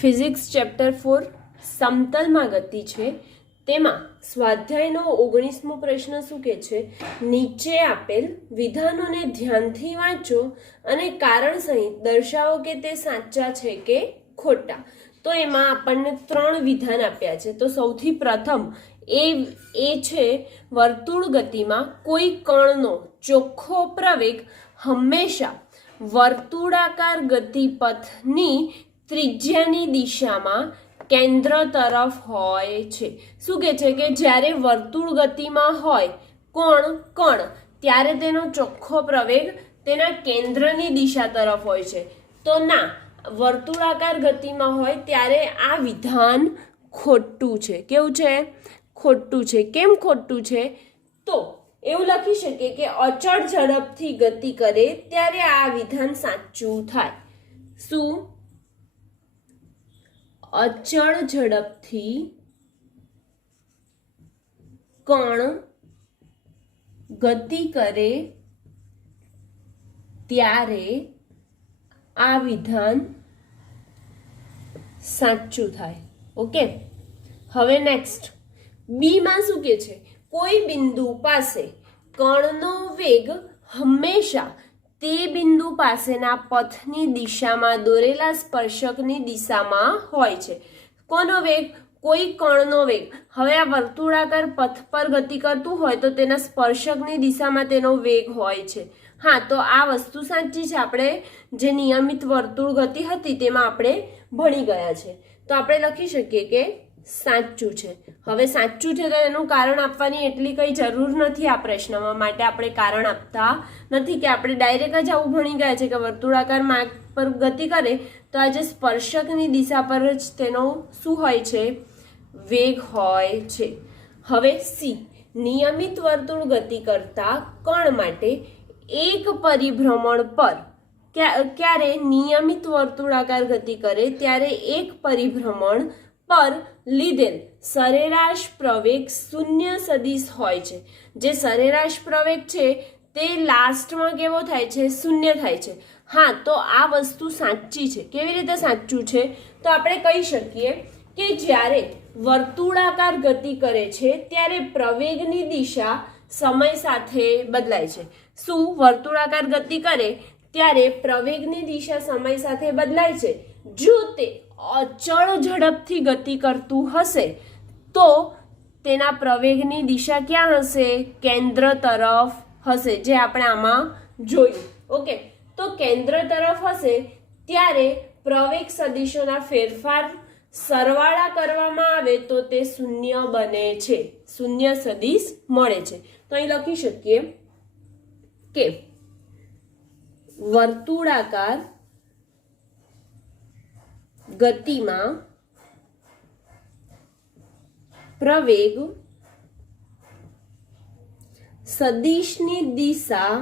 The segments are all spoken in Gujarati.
ફિઝિક્સ ચેપ્ટર 4 સમતલમાં ગતિ છે। તેમાં સ્વાધ્યાયનો 19મો પ્રશ્ન શું કહે છે? નીચે આપેલ વિધાનોને ધ્યાનથી વાંચો અને કારણ સહિત દર્શાવો કે તે સાચા છે કે ખોટા। તો એમાં આપણને 3 વિધાન આપ્યા છે। તો સૌથી પ્રથમ એ છે વર્તુળ ગતિમાં કોઈ કણનો ચોખ્ખો પ્રવેગ હંમેશા વર્તુળાકાર ગતિપથની ત્રિજ્યાની દિશામાં કેન્દ્ર તરફ હોય છે। શું કહે છે કે જ્યારે વર્તુળ ગતિમાં હોય કણ ત્યારે તેનો ચોખ્ખો પ્રવેગ તેના કેન્દ્રની દિશા તરફ હોય છે। તો ના, વર્તુળાકાર ગતિમાં હોય ત્યારે આ વિધાન ખોટું છે। કેવું છે? ખોટું છે। કેમ ખોટું છે? તો એવું લખી શકીએ કે અચળ ઝડપથી ગતિ કરે ત્યારે આ વિધાન સાચું થાય। શું? અચળ ઝડપથી કણ ગતિ કરે ત્યારે આ વિધાન સાચું થાય। ઓકે, હવે નેક્સ્ટ બી માં શું કે છે? કોઈ બિંદુ પાસે કણનો વેગ હંમેશા તે બિંદુ પાસેના પથની દિશામાં દોરેલા સ્પર્શકની દિશામાં હોય છે। કોનો વેગ? કોઈ કણનો વેગ। હવે આ વર્તુળાકાર પથ પર ગતિ કરતું હોય તો તેના સ્પર્શકની દિશામાં તેનો વેગ હોય છે। હા, તો આ વસ્તુ સાચી છે। આપણે જે નિયમિત વર્તુળ ગતિ હતી તેમાં આપણે ભણી ગયા છે। તો આપણે લખી શકીએ કે સાચું છે। હવે સાચું છે તો એનું કારણ આપવાની એટલી કઈ જરૂર નથી આ પ્રશ્નમાં, માટે આપણે કારણ આપતા નથી કે આપણે ડાયરેક્ટ જ આવું ભણી ગયા છે કે વર્તુળાકાર માર્ગ પર ગતિ કરે તો આ જે સ્પર્શકની દિશા પર જ તેનો શું હોય છે? વેગ હોય છે। હવે સી, નિયમિત વર્તુળ ગતિ કરતા કણ માટે એક પરિભ્રમણ પર ક્યારે નિયમિત વર્તુળાકાર ગતિ કરે ત્યારે એક પરિભ્રમણ પર લીધેલ સરેરાશ પ્રવેગ શૂન્ય સદિશ હોય છે। જે સરેરાશ પ્રવેગ છે તે લાસ્ટમાં કેવો થાય છે? શૂન્ય થાય છે। હા, તો આ વસ્તુ સાચી છે। કેવી રીતે સાચું છે? તો આપણે કહી શકીએ કે જ્યારે વર્તુળાકાર ગતિ કરે છે ત્યારે પ્રવેગની દિશા સમય સાથે બદલાય છે। શું? વર્તુળાકાર ગતિ કરે ત્યારે પ્રવેગની દિશા સમય સાથે બદલાય છે। જો તે અચળ ઝડપથી ગતિ કરતું હશે તો તેના પ્રવેગની દિશા ક્યાં હશે? કેન્દ્ર તરફ હશે, જે આપણે આમાં જોયું। ઓકે, તો કેન્દ્ર તરફ હશે ત્યારે પ્રવેગ સદિશોના ફેરફાર સરવાળા કરવામાં આવે તો તે શૂન્ય બને છે, શૂન્ય સદિશ મળે છે। તો અહીં લખી શકીએ કે વર્તુળાકાર ગતિમાં પ્રવેગ સદિશની દિશા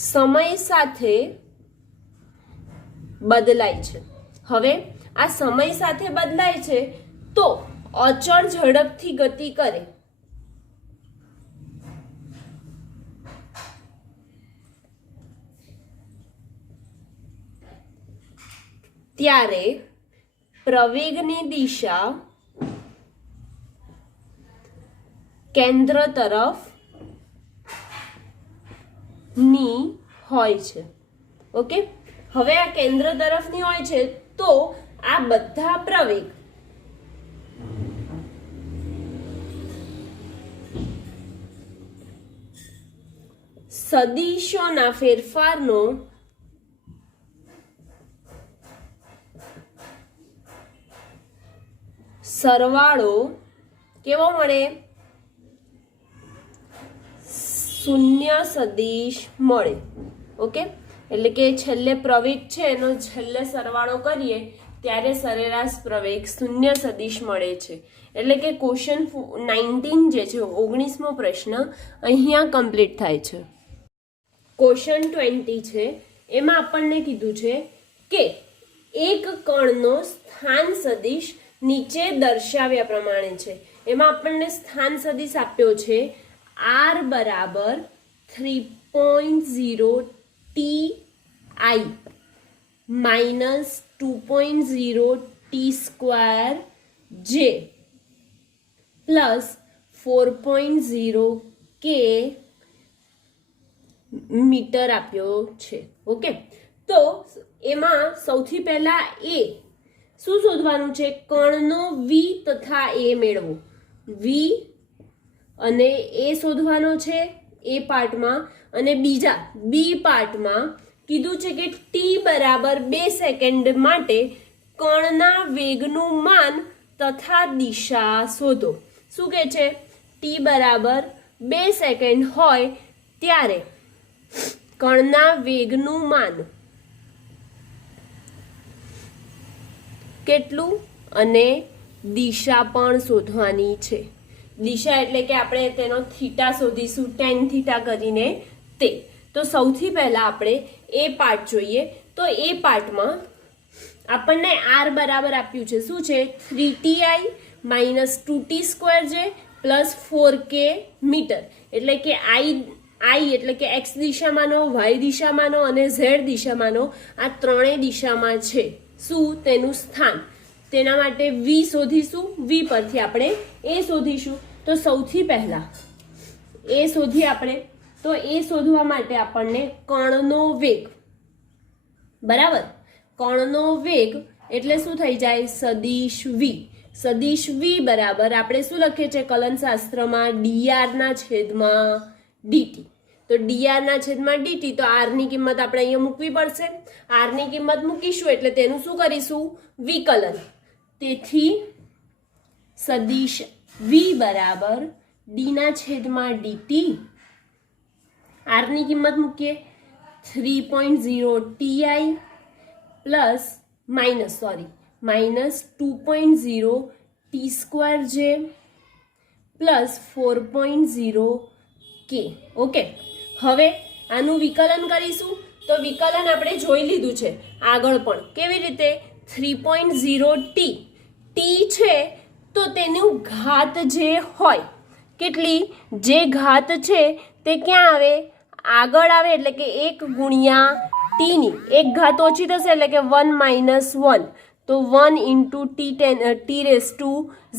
સમય સાથે બદલાય છે। હવે આ સમય સાથે બદલાય છે તો અચળ ઝડપથી ગતિ કરે ત્યારે પ્રવેગની દિશા કેન્દ્ર તરફ ની હોય છે। ઓકે, હવે આ કેન્દ્ર તરફની હોય છે તો આ બધા પ્રવેગ સદિશોના ફેરફારનો સરવાળો કેવો મળે? શૂન્ય સદિશ મળે। ઓકે, એટલે કે છેલ્લે પ્રવેગ છે એનો છેલ્લે સરવાળો કરીએ ત્યારે સરેરાશ પ્રવેગ શૂન્ય સદિશ મળે છે। એટલે કે ક્વેશ્ચન 19 જે છે 19મો પ્રશ્ન અહીંયા કમ્પ્લીટ થાય છે। ક્વેશ્ચન 20 છે એમાં આપણને કીધું છે કે એક કણનો સ્થાન સદિશ નીચે દર્શાવ્યા પ્રમાણે છે। એમાં આપણને સ્થાન સદિશ આપ્યો છે r બરાબર 3.0 ti માઇનસ 2.0 ટી સ્ક્વેર જે પ્લસ 4.0 કે મીટર આપ્યો છે. ઓકે, તો એમાં સૌથી પહેલા એ શું શોધવાનું છે? કણનો વી તથા એ મેળવો. વી અને એ શોધવાનો છે એ પાર્ટમાં, અને બીજા બી પાર્ટમાં કીધું છે કે ટી બરાબર 2 સેકન્ડ માટે કણના વેગનું માન તથા દિશા શોધો. શું કહે છે? ટી બરાબર 2 સેકન્ડ હોય ત્યારે કણના વેગનું માન કેટલું અને દિશા પણ શોધવાની છે. દિશા એટલે કે આપણે તેનો થીટા શોધીશું, ટેન થીટા કરીને તે. તો સૌથી પહેલા આપણે એ પાર્ટ જોઈએ. તો એ પાર્ટમાં આપણને આર બરાબર આપ્યું છે. શું છે? 3ti માઇનસ 2t સ્ક્વેર જે પ્લસ 4k મીટર. એટલે કે આઈ એટલે કે એક્સ દિશામાંનો, વાય દિશામાંનો અને ઝેડ દિશામાંનો, આ ત્રણેય દિશામાં છે. શું? તેનું સ્થાન. તેના માટે વી શોધીશું. વી પરથી આપણે એ શોધીશું. તો સૌથી પહેલા એ શોધીએ આપણે. તો એ શોધવા માટે આપણને કણનો વેગ, બરાબર, કણનો વેગ એટલે શું થઈ જાય? સદિશ વી. સદિશ વી બરાબર આપણે શું લખીએ છીએ કલનશાસ્ત્રમાં? dr ના છેદમાં dt. તો dr ના છેદમાં dt, તો r ની કિંમત આપણે અહીંયા મૂકવી પડશે. r ની કિંમત મૂકીશું એટલે તેનું શું કરીશું? વિકલન. તેથી સદિશ v બરાબર d ના છેદમાં dt, r ની કિંમત મૂકીએ 3.0 ti plus minus 2.0 T square જે પ્લસ 4.0 કે. ઓકે, હવે આનું વિકલન કરીશું. તો વિકલન આપણે જોઈ લીધું છે આગળ પણ. કેવી રીતે? 3.0 ટી. ટી છે તો તેનું ઘાત જે હોય, કેટલી? જે ઘાત છે તે ક્યાં આવે? આગળ આવે. એટલે કે 1 ગુણ્યા ટીની એક ઘાત ઓછી થશે એટલે કે 1 માઇનસ 1. તો 1 ઇન્ટુ ટી રેસ ટુ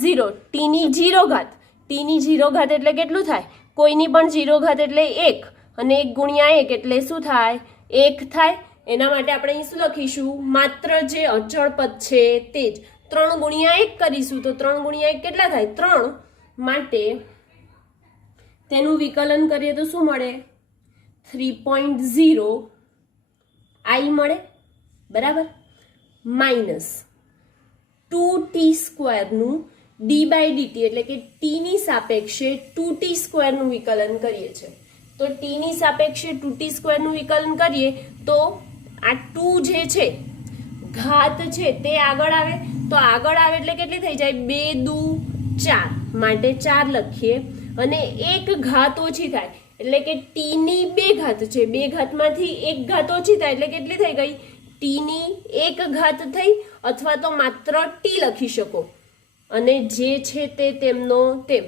0. ટીની 0 ઘાત. ટીની 0 ઘાત એટલે કેટલું થાય? કોઈની પણ 0 ઘાત એટલે 1, અને 1 ગુણ્યા 1 એટલે શું થાય? 1 થાય. એના માટે આપણે અહીં શું લખીશું? માત્ર જે અચળ પદ છે તે જ. 3 ગુણ્યા 1 કરીશું તો 3 ગુણ્યા 1 કેટલા થાય? 3. માટે તેનું વિકલન કરીએ તો શું મળે? 3.0 આઈ મળે, બરાબર, માઇનસ 2t સ્ક્વેરનું ડી બાય ડીટી એટલે કે ટીની સાપેક્ષે 2t સ્ક્વેરનું વિકલન કરીએ છીએ. તો ટીની સાપેક્ષે 2t સ્ક્વેરનું વિકલન કરીએ તો આ 2 જે છે ઘાત છે તે આગળ આવે. તો આગળ આવે એટલે કેટલી થઈ જાય? 2 દુ 4, માટે 4 લખીએ. અને 1 ઘાત ઓછી થાય એટલે કે ટીની 2 ઘાત છે. 2 ઘાતમાંથી 1 ઘાત ઓછી થાય એટલે કેટલી થઈ ગઈ? ટીની 1 ઘાત થઈ. અથવા તો માત્ર ટી લખી શકો, અને જે છે તે તેમનો તેમ,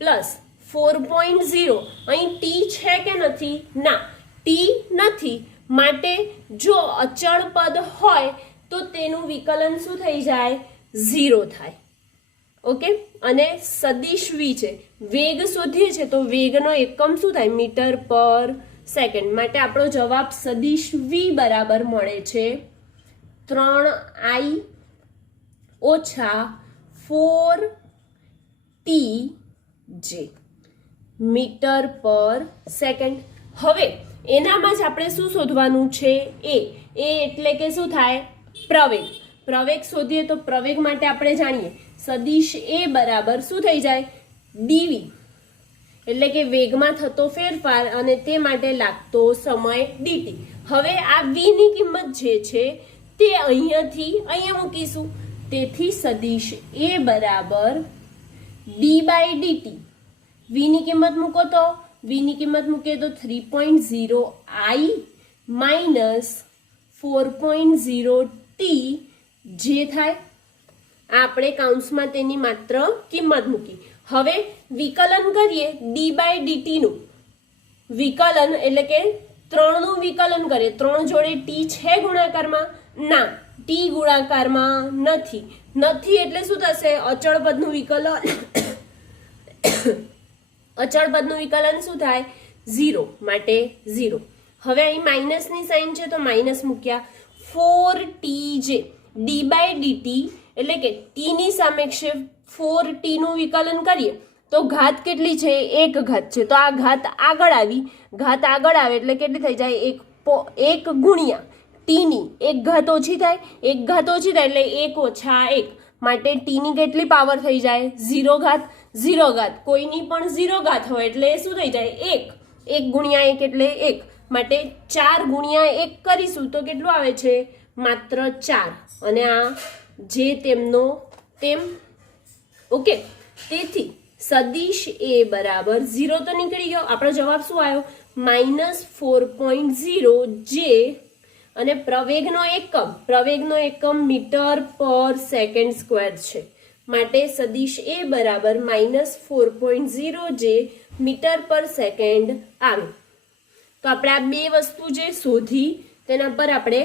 પ્લસ 4.0. અહીં ટી છે કે નથી? ના, ટી નથી. માટે જો અચળ પદ હોય તો તેનું વિકલન શું થઈ જાય? 0 થાય. ઓકે, અને સદિશ વી છે, વેગ શોધીએ છે તો વેગનો એકમ શું થાય? મીટર પર સેકન્ડ. માટે આપણો જવાબ સદિશ વી બરાબર મળે છે 3i ઓછા 4t જે મીટર પર સેકન્ડ. હવે એનામાં જ આપણે શું શોધવાનું છે? એ એટલે કે શું થાય? પ્રવેગ. પ્રવેગ શોધીએ તો પ્રવેગ માટે આપણે જાણીએ સદિશ એ બરાબર શું થઈ જાય? ડીવી. એટલે કે વેગમાં થતો ફેરફાર અને તે માટે લાગતો સમય ડીટી. હવે આ વી ની કિંમત જે છે તે અહીંયાથી અહીંયા મૂકીશું. તેથી સદિશ એ બરાબર ડી બાય ડીટી. વી ની કિંમત મૂકો તો વી ની કિંમત મૂકીએ તો 3.0 આઈ માઇનસ 4.0 ટી જે થાય. આપણે કાઉન્સમાં તેની માત્ર કિંમત મૂકી. હવે વિકલન કરીએ ડી બાય ડીટી નું. વિકલન એટલે કે ત્રણનું વિકલન કરીએ, 3 જોડે ટી છે ગુણાકારમાં? ના, ટી ગુણાકારમાં નથી એટલે શું થશે? અચળ પદનું વિકલન અચળ પદનું વિકલન શું થાય? 0, માટે 0. હવે અહીં માઇનસની સાઇન છે તો માઇનસ મૂક્યા. 4tj d/dt એટલે કે t ની સાપેક્ષે 4t નું વિકલન કરીએ તો ઘાત કેટલી છે? 1 ઘાત છે, તો આ ઘાત આગળ આવી, ઘાત આગળ આવે એટલે કેટલી થઈ જાય? 1 ગુણ્યા t ની 1 ઘાત ઓછી થાય, 1 ઘાત ઓછી થાય એટલે 1 ઓછા 1, માટે t ની કેટલી પાવર થઈ જાય? 0 ઘાત. 0 ઘાત કોઈની પણ 0 ઘાત હોય એટલે શું થઈ જાય? 1. 1 ગુણ્યા 1 એટલે 1, માટે 4 ગુણ્યા 1 કરીશું તો કેટલું આવે છે? માત્ર 4. અને આ જે તેમનો તેમ. ઓકે, તેથી સદિશ એ બરાબર 0 તો નીકળી ગયો. આપણો જવાબ શું આવ્યો? -4.0 જે, અને પ્રવેગનો એકમ મીટર પર સેકન્ડ સ્ક્વેર છે, માટે સદિશ એ બરાબર -4.0 જે મીટર પર સેકન્ડ આવે. તો આપણે આ બે વસ્તુ જે શોધી તેના પર આપણે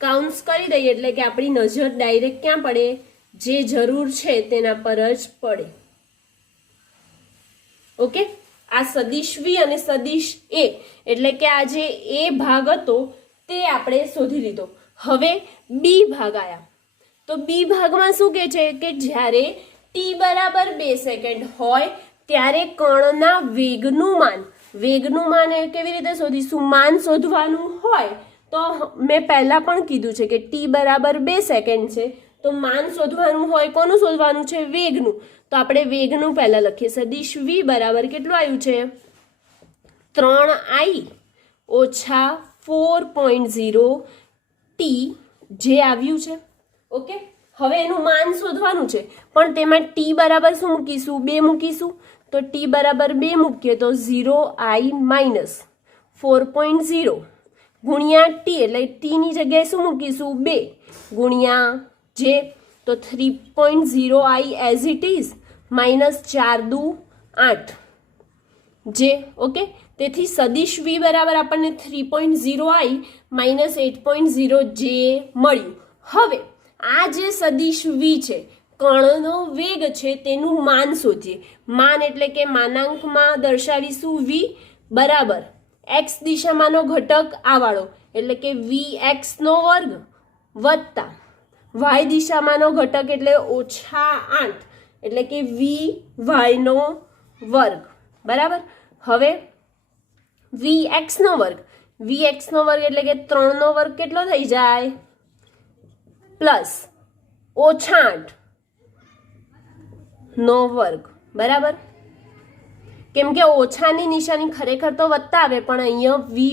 કાઉન્ટ્સ કરી દઈએ એટલે કે આપણી નજર ડાયરેક્ટ ક્યાં પડે? જે જરૂર છે તેના પર જ પડે. ઓકે, આ સદિશ વી અને સદિશ એ એટલે કે આ જે એ ભાગ હતો તે આપણે શોધી લીધો. હવે બી ભાગ આયા, તો બી ભાગમાં શું કહે છે કે જ્યારે ટી બરાબર 2 સેકન્ડ હોય ત્યારે કણના વેગનું માન કેવી રીતે શોધીશું? માન શોધવાનું હોય તો મેં પહેલા પણ કીધું છે કે ટી બરાબર 2 સેકન્ડ છે તો માન શોધવાનું હોય. કોનું શોધવાનું છે? વેગનું. તો આપણે વેગનું પહેલા લખીએ. સદિશ વી બરાબર કેટલું આવ્યું છે? 3i ઓછા 4.0 ટી જે આવ્યું છે. ઓકે, હવે એનું માન શોધવાનું છે પણ તેમાં ટી બરાબર શું મૂકીશું? 2 મૂકીશું. તો ટી બરાબર 2 મૂકીએ તો 0i માઇનસ 4.0 ગુણ્યા ટી એટલે ટી ની જગ્યાએ શું મૂકીશું? 2 ગુણ્યા જે, તો 3.0i as it is minus 4 દુ 8 જે. ઓકે, તેથી સદિશ વી બરાબર આપણને 3.0i માઇનસ 8.0 જે મળ્યું. હવે આ જે સદિશ વી છે, કણનો વેગ છે, તેનું માન શોધીએ. માન એટલે કે માનાંકમાં દર્શાવીશું વી બરાબર એક્સ દિશામાંનો ઘટક આ વાળો એટલે કે vx નો વર્ગ વત્તા વાય દિશામાંનો ઘટક એટલે -8 એટલે કે vy નો વર્ગ બરાબર. હવે vx નો વર્ગ એટલે કે 3 નો વર્ગ કેટલો થઈ જાય? પ્લસ -8 નો વર્ગ બરાબર. કેમ કે ઓછાની નિશાની ખરેખર તો વત્તા આવે પણ અહીંયા vy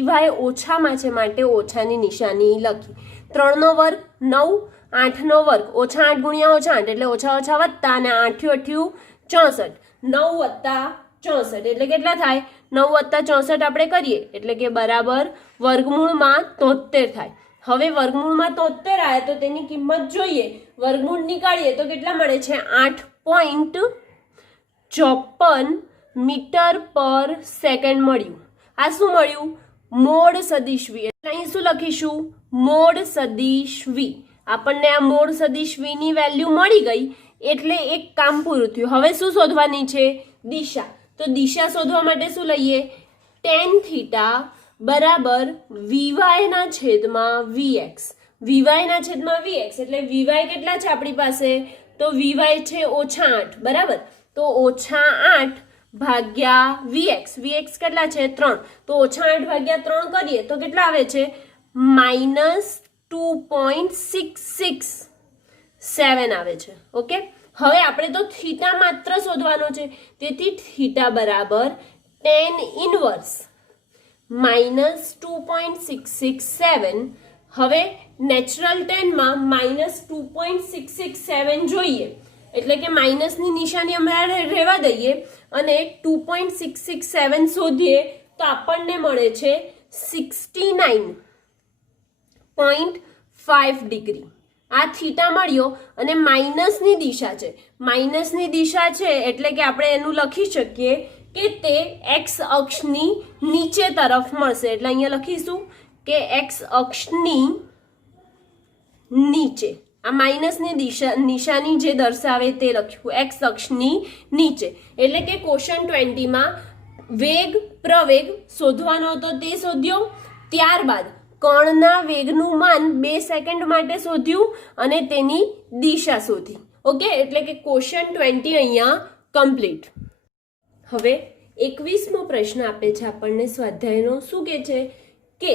ઓછામાં છે માટે ઓછાની નિશાની લખી. 3 નો વર્ગ 9, 8 નો વર્ગ -8 ગુણ્યા -8 એટલે ઓછા વત્તા અને 8 × 8 = 64. 9 વત્તા 64 એટલે કેટલા થાય? 9 વત્તા 64 આપણે કરીએ એટલે કે બરાબર વર્ગમૂળમાં 73 થાય. હવે વર્ગમૂળમાં 73 આવે તો તેની કિંમત જોઈએ, વર્ગમૂળ નીકાળીએ તો કેટલા મળે છે? 8.54 મીટર પર સેકન્ડ મળ્યું. આ શું મળ્યું? મોડ સદિશ વી. એટલે અહીં શું લખીશું? મોડ સદિશ વી. આપણને આ મોડ સદિશ વી ની વેલ્યુ મળી ગઈ એટલે એક કામ પૂરું થયું. હવે શું શોધવાની છે? દિશા. તો દિશા શોધવા માટે શું લઈએ? tan થીટા બરાબર vy ના છેદમાં vx. vy ના છેદમાં vx એટલે vy કેટલા છે આપણી પાસે? તો vy છે -8 બરાબર. તો -8 ભાગ્યા vx. vx કેટલા છે? 3. તો -8 ભાગ્યા 3 કરીએ તો કેટલા આવે છે? -2.667 આવે છે. ઓકે, હવે આપણે તો થીટા માત્ર શોધવાનો છે તેથી થીટા બરાબર tan ઇનવર્સ -2.667. હવે નેચરલ ટેનમાં -2.667 જોઈએ એટલે કે માઇનસની નિશાની અમારે રહેવા દઈએ અને 2.667 શોધીએ તો આપણને મળે છે 69.5 ડિગ્રી. આ થીટા મળ્યો અને માઇનસની દિશા છે. માઇનસની દિશા છે એટલે કે આપણે એનું લખી શકીએ કે તે એક્સ અક્ષની નીચે તરફ મળશે. એટલે અહીંયા લખીશું કે એક્સ અક્ષની નીચે. આ માઇનસની નિશાની જે દર્શાવે તે લખ્યું, એક્સ અક્ષની નીચે. એટલે કે ક્વેશ્ચન 20 માં વેગ પ્રવેગ શોધવાનો હતો તે શોધ્યો, ત્યારબાદ કણના વેગનું માન 2 સેકન્ડ માટે શોધ્યું અને તેની દિશા શોધી. ઓકે, એટલે કે ક્વેશ્ચન 20 અહીંયા કમ્પ્લીટ. હવે 21મો પ્રશ્ન આપે છે આપણને સ્વાધ્યાયનો. શું કહે છે કે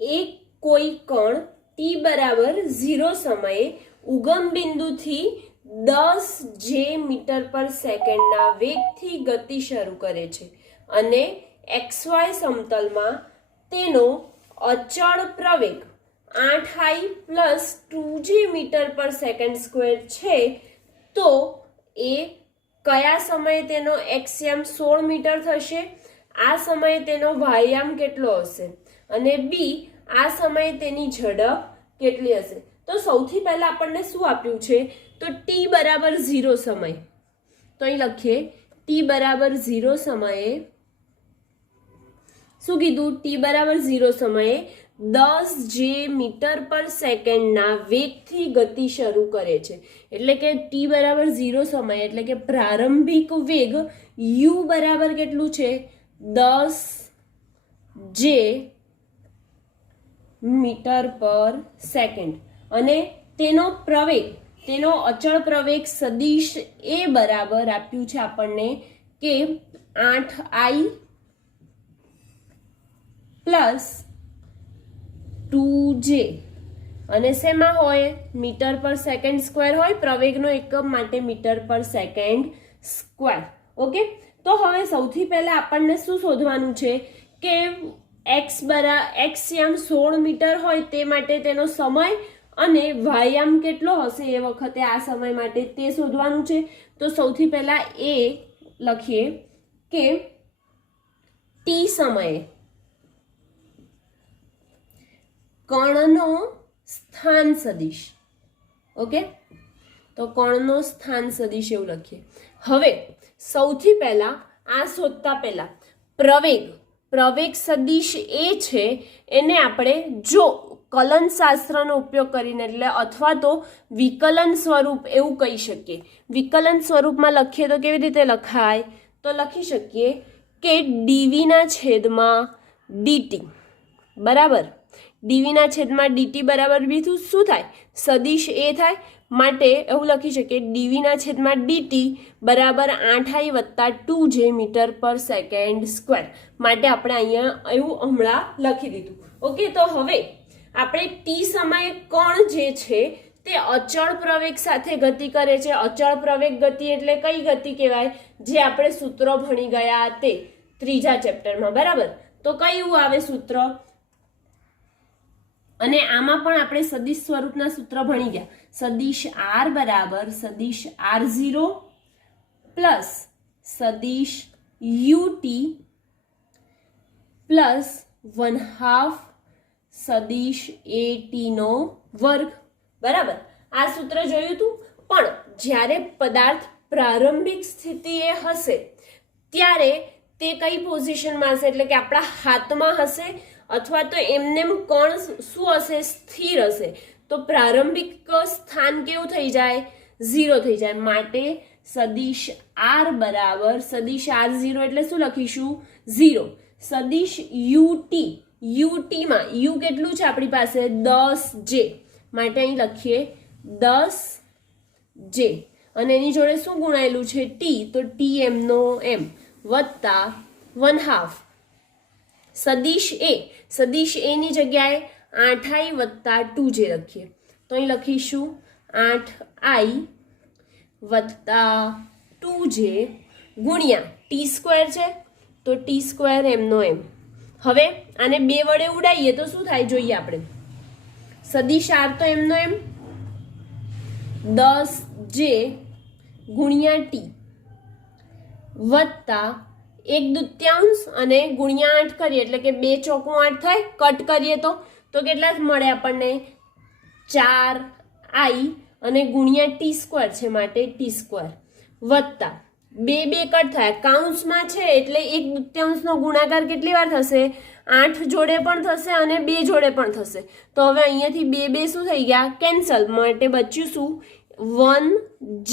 એક કોઈ કણ t બરાબર 0 સમયે ઉગમ બિંદુથી 10 જે મીટર પર સેકન્ડના વેગથી ગતિ શરૂ કરે છે અને XY સમતલમાં તેનો અચળ પ્રવેગ 8i પ્લસ 2j મીટર પર સેકન્ડ સ્ક્વેર છે, તો એ કયા સમયે તેનો xm 16 મીટર થશે, આ સમયે તેનો વાયામ કેટલો હશે, અને બી આ સમયે તેની ઝડપ કેટલી હશે. તો સૌથી પહેલા આપણને શું આપ્યું છે, તો t બરાબર 0 સમય. તો અહીં લખીએ t બરાબર 0 સમયે શું કીધું, t બરાબર 0 સમયે 10 જે મીટર પર સેકન્ડના વેગથી ગતિ શરૂ કરે છે. એટલે કે t બરાબર 0 સમય એટલે કે પ્રારંભિક વેગ u બરાબર કેટલું છે, 10 જે મીટર પર સેકન્ડ, અને તેનો પ્રવેગ, તેનો અચળ પ્રવેગ સદિશ એ બરાબર આપ્યું છે આપણને કે 8i પ્લસ 2j, અને શેમાં હોય, મીટર પર સેકન્ડ સ્ક્વેર હોય, પ્રવેગનો એકમ માટે મીટર પર સેકન્ડ સ્ક્વેર. ઓકે, તો હવે સૌથી પહેલા આપણને શું શોધવાનું છે કે xm 16 મીટર હોય તે માટે તેનો સમય અને વાયામ કેટલો હશે એ વખતે આ સમય માટે તે શોધવાનું છે. તો સૌથી પહેલા એ લખીએ કે t સમયે કણનો સ્થાન સદિશ. ઓકે, તો કણનો સ્થાન સદિશ એવું લખીએ. હવે સૌથી પહેલા આ શોધતા પહેલા પ્રવેગ સદિશ એ છે એને આપણે જો કલન શાસ્ત્રનો ઉપયોગ કરીને, એટલે અથવા તો વિકલન સ્વરૂપ એવું કહી શકીએ. વિકલન સ્વરૂપમાં લખીએ તો કેવી રીતે લખાય, તો લખી શકીએ કે dv ના છેદમાં dt બરાબર, dv ના છેદમાં dt બરાબર બીજું શું થાય, સદિશ એ થાય. માટે એવું લખી શકીએ dv ના છેદમાં dt બરાબર 8i વત્તા 2j મીટર પર સેકન્ડ સ્ક્વેર. માટે આપણે અહીંયા એવું હમણાં લખી દીધું. ઓકે, તો હવે આપણે t સમયે કણ જે છે તે અચળ પ્રવેગ સાથે ગતિ કરે છે. અચળ પ્રવેગ ગતિ એટલે કઈ ગતિ કહેવાય, જે આપણે સૂત્રો ભણી ગયા તે 3જા ચેપ્ટરમાં. બરાબર, તો કયું આવે સૂત્ર, અને આમાં પણ આપણે સદિશ સ્વરૂપના સૂત્ર ભણી ગયા. સદિશ r બરાબર સદિશ r0 પ્લસ સદિશ ut પ્લસ 1/2 સદિશ at નો વર્ગ. બરાબર, આ સૂત્ર જોયું હતું. પણ જ્યારે પદાર્થ પ્રારંભિક સ્થિતિએ હશે ત્યારે તે કઈ પોઝિશનમાં હશે, એટલે કે આપણા હાથમાં હશે અથવા તો એમનેમ કણ શું હશે, સ્થિર હશે. તો પ્રારંભિક સ્થાન કેવું થઈ જાય, 0 થઈ જાય. માટે સદિશ r બરાબર સદિશ r0 એટલે શું લખીશું, 0. સદિશ ut માં u કેટલું છે આપણી પાસે, 10j. માટે અહીં લખીએ 10j, અને એની જોડે શું ગુણાયેલું છે, t, તો t m નો m વત્તા 1/2 સદિશ એ ની જગ્યાએ 8i વત્તા 2j લખીએ. તો અહીં લખીશું 8i વત્તા 2j ગુણ્યા t સ્ક્વેર છે તો t સ્ક્વેર m નો m. હવે આને 2 વડે ઉડાઈએ તો શું થાય જોઈએ આપણે. સદિશ r તો m નો m, 10j ગુણ્યા t વત્તા 1/2 અને ગુણ્યા 8 કરીએ એટલે કે 2 ચોકું 8 થાય. કટ કરીએ તો કેટલા મળે આપણને, 4i અને ગુણ્યા t સ્ક્વેર છે માટે t સ્ક્વેર વત્તા બે બે કટ થાય, કાઉન્સમાં છે એટલે 1/2 ગુણાકાર કેટલી વાર થશે? 8 જોડે પણ થશે અને 2 જોડે પણ થશે. તો હવે અહીંયાથી બે બે શું થઈ ગયા? કેન્સલ. માટે બચ્યું શું? 1j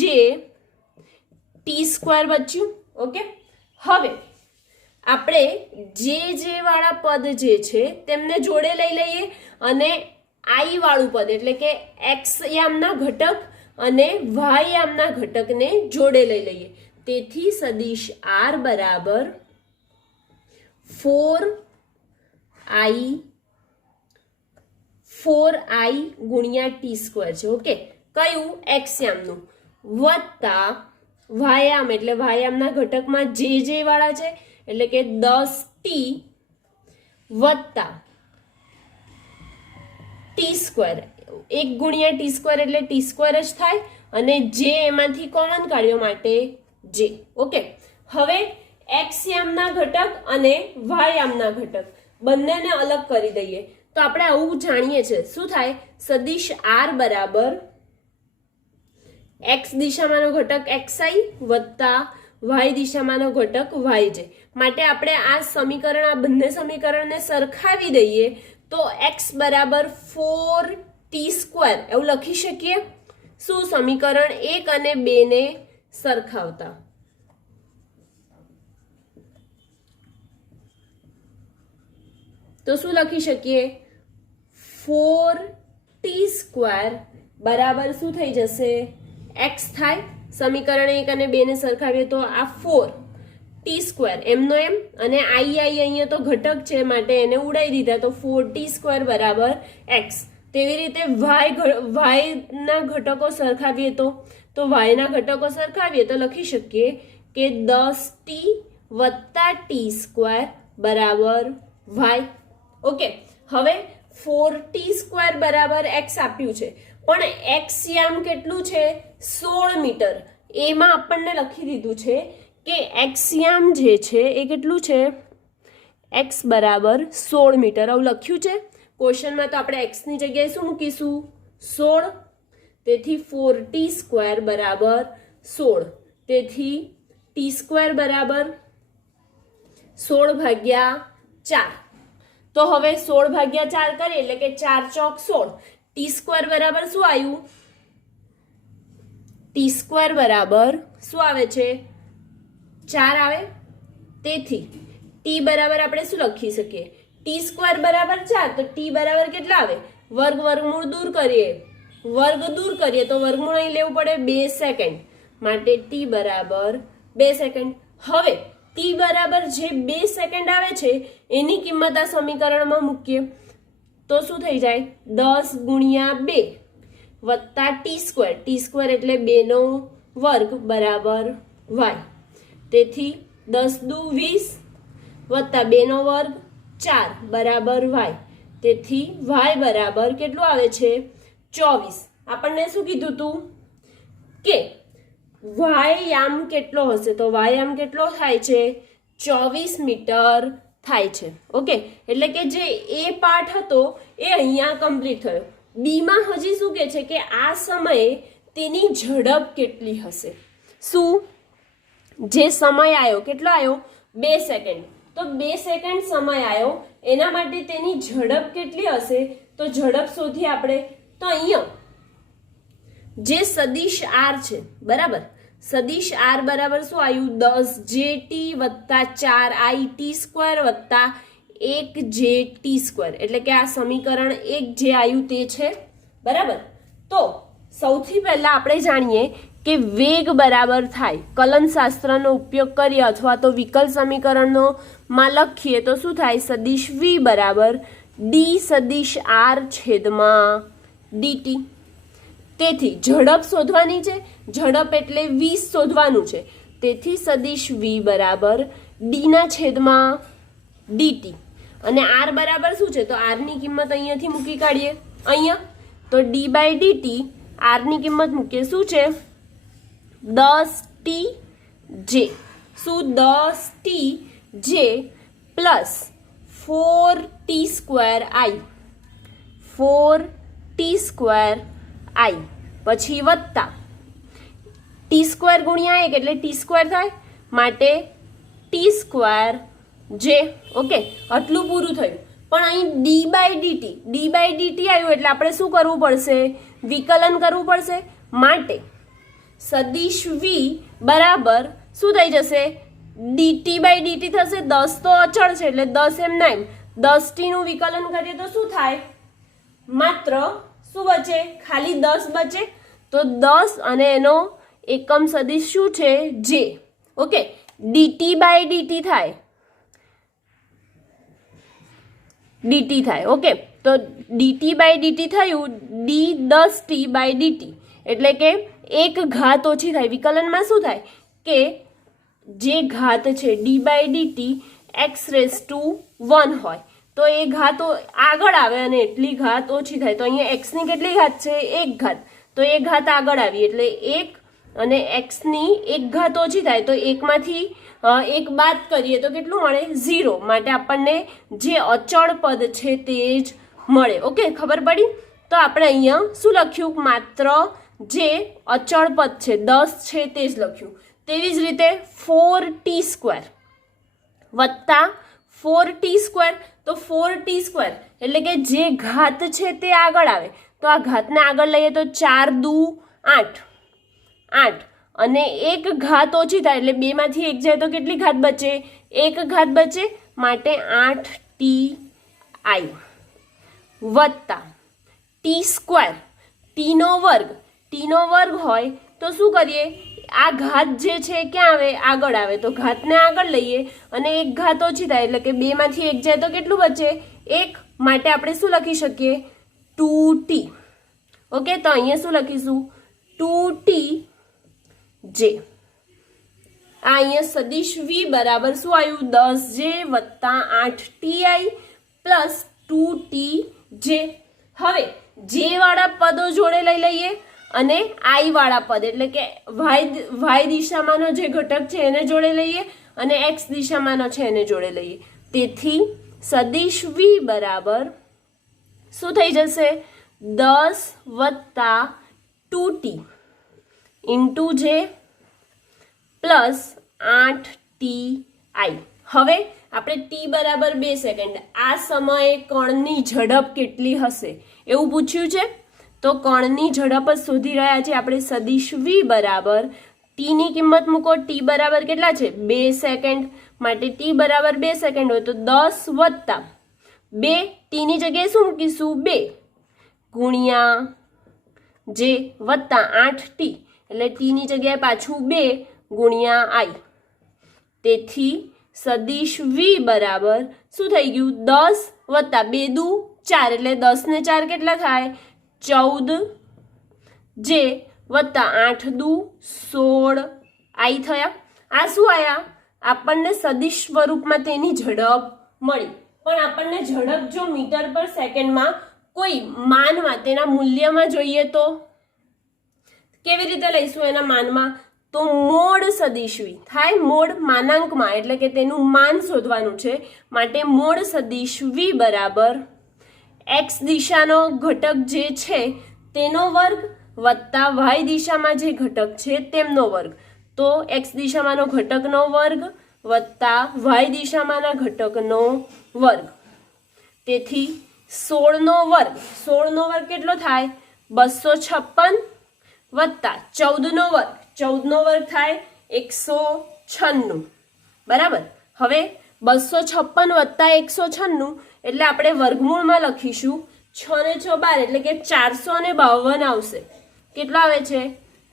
t² બચ્યું. ઓકે, હવે આપણે જે વાળા પદ જે છે તેમને જોડે લઈ લઈએ અને i વાળું પદ એટલે કે x યામના ઘટક અને y યામના ઘટકને જોડે લઈ લઈએ. તેથી સદિશ r બરાબર 4i ગુણ્યા t² છે. ઓકે, કયું? x યામનું વત્તા y યામ એટલે y યામના ઘટકમાં જે વાળા છે એટલે કે 10t વત્તા t². 1 ગુણ્યા t² એટલે t² જ થાય અને જે એમાંથી કોમન કાઢ્યો માટે j. ઓકે, હવે x યામના ઘટક અને y યામના ઘટક બંનેને અલગ કરી દઈએ. તો આપણે આવું જાણીએ છીએ. શું થાય? સદિશ r બરાબર x દિશામાંનો ઘટક xi વત્તા y દિશામાંનો ઘટક yj. માટે આપણે આ સમીકરણ, આ બંને સમીકરણને સરખાવી દઈએ તો x બરાબર 4t² એવું લખી શકીએ. શું? સમીકરણ 1 અને 2 ને સરખાવતા. તો શું લખી શકીએ? 4t² બરાબર શું થઈ જશે? x થાય. સમીકરણ 1 અને 2 ને સરખાવીએ તો આ 4t² એમનો એમ અને i અહીંયા તો ઘટક છે માટે એને ઉડાઈ દીધા તો 4t² બરાબર x. તેવી રીતે y ના ઘટકો સરખાવીએ તો y ના ઘટકો સરખાવીએ તો લખી શકીએ કે 10t વત્તા t² બરાબર y. ઓકે, હવે 4t² બરાબર x આપ્યું છે પણ x યામ કેટલું છે? 16 મીટર. એમાં આપણને લખી દીધું છે કે x યામ જે છે એ કેટલું છે? x બરાબર 16 મીટર આવું લખ્યું છે ક્વેશ્ચનમાં. તો આપણે x ની જગ્યાએ શું મૂકીશું? 16. તેથી 4t² બરાબર 16. તેથી t² બરાબર 16 ભાગ્યા 4. તો હવે 16 ભાગ્યા 4 કરીએ એટલે કે 4 ચોક 16. t² બરાબર શું આવ્યું? t² બરાબર શું આવે છે? 4 આવે. તેથી t બરાબર આપણે શું લખી શકીએ? t² બરાબર 4 તો t બરાબર કેટલા આવે? વર્ગમૂળ દૂર કરીએ, તો વર્ગમૂળ અહીં લેવું પડે 2 સેકન્ડ. માટે t બરાબર 2 સેકન્ડ. હવે t બરાબર જે 2 સેકન્ડ આવે છે એની કિંમત આ સમીકરણમાં મૂકીએ તો શું થઈ જાય? 10 ગુણ્યા 2 વત્તા t² એટલે 2 નો વર્ગ બરાબર y. તેથી 10 દુ 20 વત્તા 2 નો વર્ગ 4 બરાબર y. તેથી y બરાબર કેટલું આવે છે? 24. આપણને શું કીધું હતું કે y યામ કેટલો હશે? તો y યામ કેટલો થાય છે? 24 મીટર થાય છે. ઓકે, એટલે કે જે એ પાર્ટ હતો એ અહીંયા કમ્પ્લીટ થયો. બી માં હજી શું કહે છે કે આ સમયે તેની ઝડપ કેટલી હશે? શું? જે સમય આવ્યો કેટલો આવ્યો? 2 સેકન્ડ. તો 2 સેકન્ડ સમય આવ્યો એના માટે તેની ઝડપ કેટલી હશે? તો ઝડપ શોધીએ આપણે. તો અહીંયા જે સદિશ r છે બરાબર, સદિશ r બરાબર શું આવ્યું? 10j t વત્તા 4i t² વત્તા 1j t². એટલે કે આ સમીકરણ 1 જે આવ્યું તે છે બરાબર. તો સૌથી પહેલા આપણે જાણીએ કે વેગ બરાબર થાય કલનશાસ્ત્રનો ઉપયોગ કરીએ અથવા તો વિકલ સમીકરણનો માં લખીએ તો શું થાય? સદિશ v બરાબર d સદિશ r છેદમાં dt. તેથી ઝડપ શોધવાની છે, ઝડપ એટલે 20 શોધવાનું છે. તેથી સદિશ v બરાબર d ના છેદમાં dt અને r બરાબર શું છે? તો r ની કિંમત અહીંયાથી મૂકી કાઢીએ. અહીંયા તો d બાય dt r ની કિંમત મૂકીએ શું છે? 10t j. શું? 10t j plus 4t² i, 4t² i પછી વત્તા ટી સ્ક્વેર ગુણ્યા 1 એટલે ટી સ્ક્વેર થાય, માટે ટી સ્ક્વેર જે. ઓકે, આટલું પૂરું થયું. પણ અહીં ડી બાય ડીટી આવ્યું એટલે આપણે શું કરવું પડશે? વિકલન કરવું પડશે. માટે સદિશ વી બરાબર શું થઈ જશે? ડીટી બાય ડીટી થશે. 10 તો અચળ છે એટલે 10 એમના એમ. 10 ટીનું વિકલન કરીએ તો શું થાય? માત્ર શું બચે? ખાલી 10 બચે. તો 10 અને એનો એકમ સદિશ શું છે? જે. ઓકે, ડીટી બાય ડીટી થાય, ડીટી થાય. ઓકે, તો ડીટી બાય ડીટી થયું ડી 10 ટી બાય ડીટી એટલે કે એક ઘાત ઓછી થાય. વિકલનમાં શું થાય કે જે ઘાત છે ડી બાય ડીટી x⁻1 હોય તો એ ઘાત આગળ આવે અને એટલી ઘાત ઓછી થાય. તો અહીંયા એક્સની કેટલી ઘાત છે? 1 ઘાત. તો એ ઘાત આગળ આવી એટલે 1 અને એક્સની 1 ઘાત ઓછી થાય તો 1 માંથી 1 બાદ કરીએ તો કેટલું મળે? 0. માટે આપણને જે અચળ પદ છે તે જ મળે. ઓકે, ખબર પડી? તો આપણે અહીંયા શું લખ્યું? માત્ર જે અચળ પદ છે 10 છે તે જ લખ્યું. તેવી જ રીતે 4t² વત્તા 4t². તો 4t² એટલે કે જે ઘાત છે તે આગળ આવે તો આ ઘાતને આગળ લઈએ તો 4 દુ 8 અને 1 ઘાત ઓછી થાય એટલે 2 માંથી 1 જાય તો કેટલી ઘાત બચે? 1 ઘાત બચે. માટે 8ti વત્તા t². ટીનો વર્ગ હોય તો શું કરીએ? આ ઘાત જે છે ક્યાં આવે? આગળ આવે. તો ઘાતને આગળ લઈએ અને 1 ઘાત ઓછી થાય એટલે કે 2 માંથી 1 જાય તો કેટલું બચે? 1. માટે આપણે શું લખી શકીએ? 2t. ઓકે, તો અહીંયા શું લખીશું? 2t જે. આ અહીંયા સદિશ વી બરાબર શું આવ્યું? 10j વત્તા 8ti પ્લસ 2t જે. હવે જે વાળા પદો જોડે લઈ લઈએ અને આઈ વાળા પદ એટલે કે વાય દિશામાંનો જે ઘટક છે એને જોડે લઈએ અને એક્સ દિશામાંનો છે એને જોડે લઈએ. તેથી સદિશ વી બરાબર શું થઈ જશે? 10 વત્તા 2t ઇન્ટુ જે પ્લસ 8ti. હવે આપણે ટી બરાબર 2 સેકન્ડ. આ સમયે કણની ઝડપ કેટલી હશે એવું પૂછ્યું છે. તો કણની ઝડપ જ શોધી રહ્યા છે આપણે. સદિશ વી બરાબર ટીની કિંમત મૂકો. ટી બરાબર કેટલા છે? 2 સેકન્ડ. માટે ટી બરાબર 2 સેકન્ડ હોય તો 10 વત્તા 2 ટીની જગ્યાએ શું મૂકીશું? 2 ગુણ્યા જે વત્તા 8t એટલે ટીની જગ્યાએ પાછું 2 ગુણ્યા આઈ. તેથી સદિશ વી બરાબર શું થઈ ગયું? 10 વત્તા 2 દુ 4 એટલે 10 ને 4 કેટલા થાય? 14 જે વત્તા 8 દુ 16 આઈ થયા. આ શું આયા? આપણને સદિશ સ્વરૂપમાં તેની ઝડપ મળી. પણ આપણને ઝડપ જો મીટર પર સેકન્ડમાં કોઈ માનમાં તેના મૂલ્યમાં જોઈએ તો કેવી રીતે લઈશું એના માનમાં? તો મોડ સદિશ વી થાય. મોડ માનાંકમાં એટલે કે તેનું માન શોધવાનું છે. માટે મોડ સદિશ વી બરાબર એક્સ દિશાનો ઘટક જે છે તેનો વર્ગ વત્તા વાય દિશામાં જે ઘટક છે તેમનો વર્ગ. તો એક્સ દિશામાંનો ઘટકનો વર્ગ વત્તા વાય દિશામાંના ઘટકનો વર્ગ. તેથી 16નો વર્ગ કેટલો થાય? 256 વત્તા 14નો વર્ગ. 14નો વર્ગ થાય 196. બરાબર. હવે 256 વત્તા 196 એટલે આપણે વર્ગમૂળમાં લખીશું 6 ને 6 12 એટલે કે 452 આવશે. કેટલો આવે છે?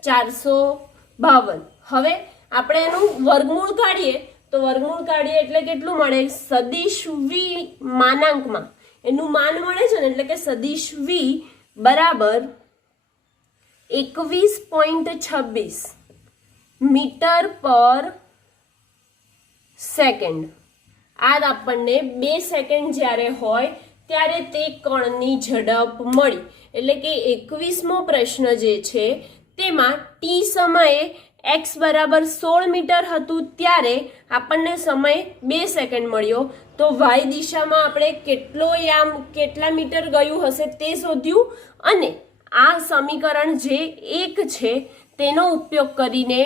452. હવે આપણે એનું વર્ગમૂળ કાઢીએ તો એટલે કેટલું મળે? સદિશ વી માનાંકમાં એનું માન મળે છે ને એટલે કે સદિશ વી બરાબર 21.26 મીટર પર સેકન્ડ. આ આપણને 2 સેકન્ડ જ્યારે હોય ત્યારે તે કણની ઝડપ મળી. એટલે કે 21મો પ્રશ્ન જે છે તેમાં ટી સમયે x બરાબર 16 મીટર હતું ત્યારે આપણને સમય 2 સેકન્ડ મળ્યો. તો વાય દિશામાં આપણે કેટલા મીટર ગયું હશે તે શોધ્યું અને આ સમીકરણ જે 1 છે તેનો ઉપયોગ કરીને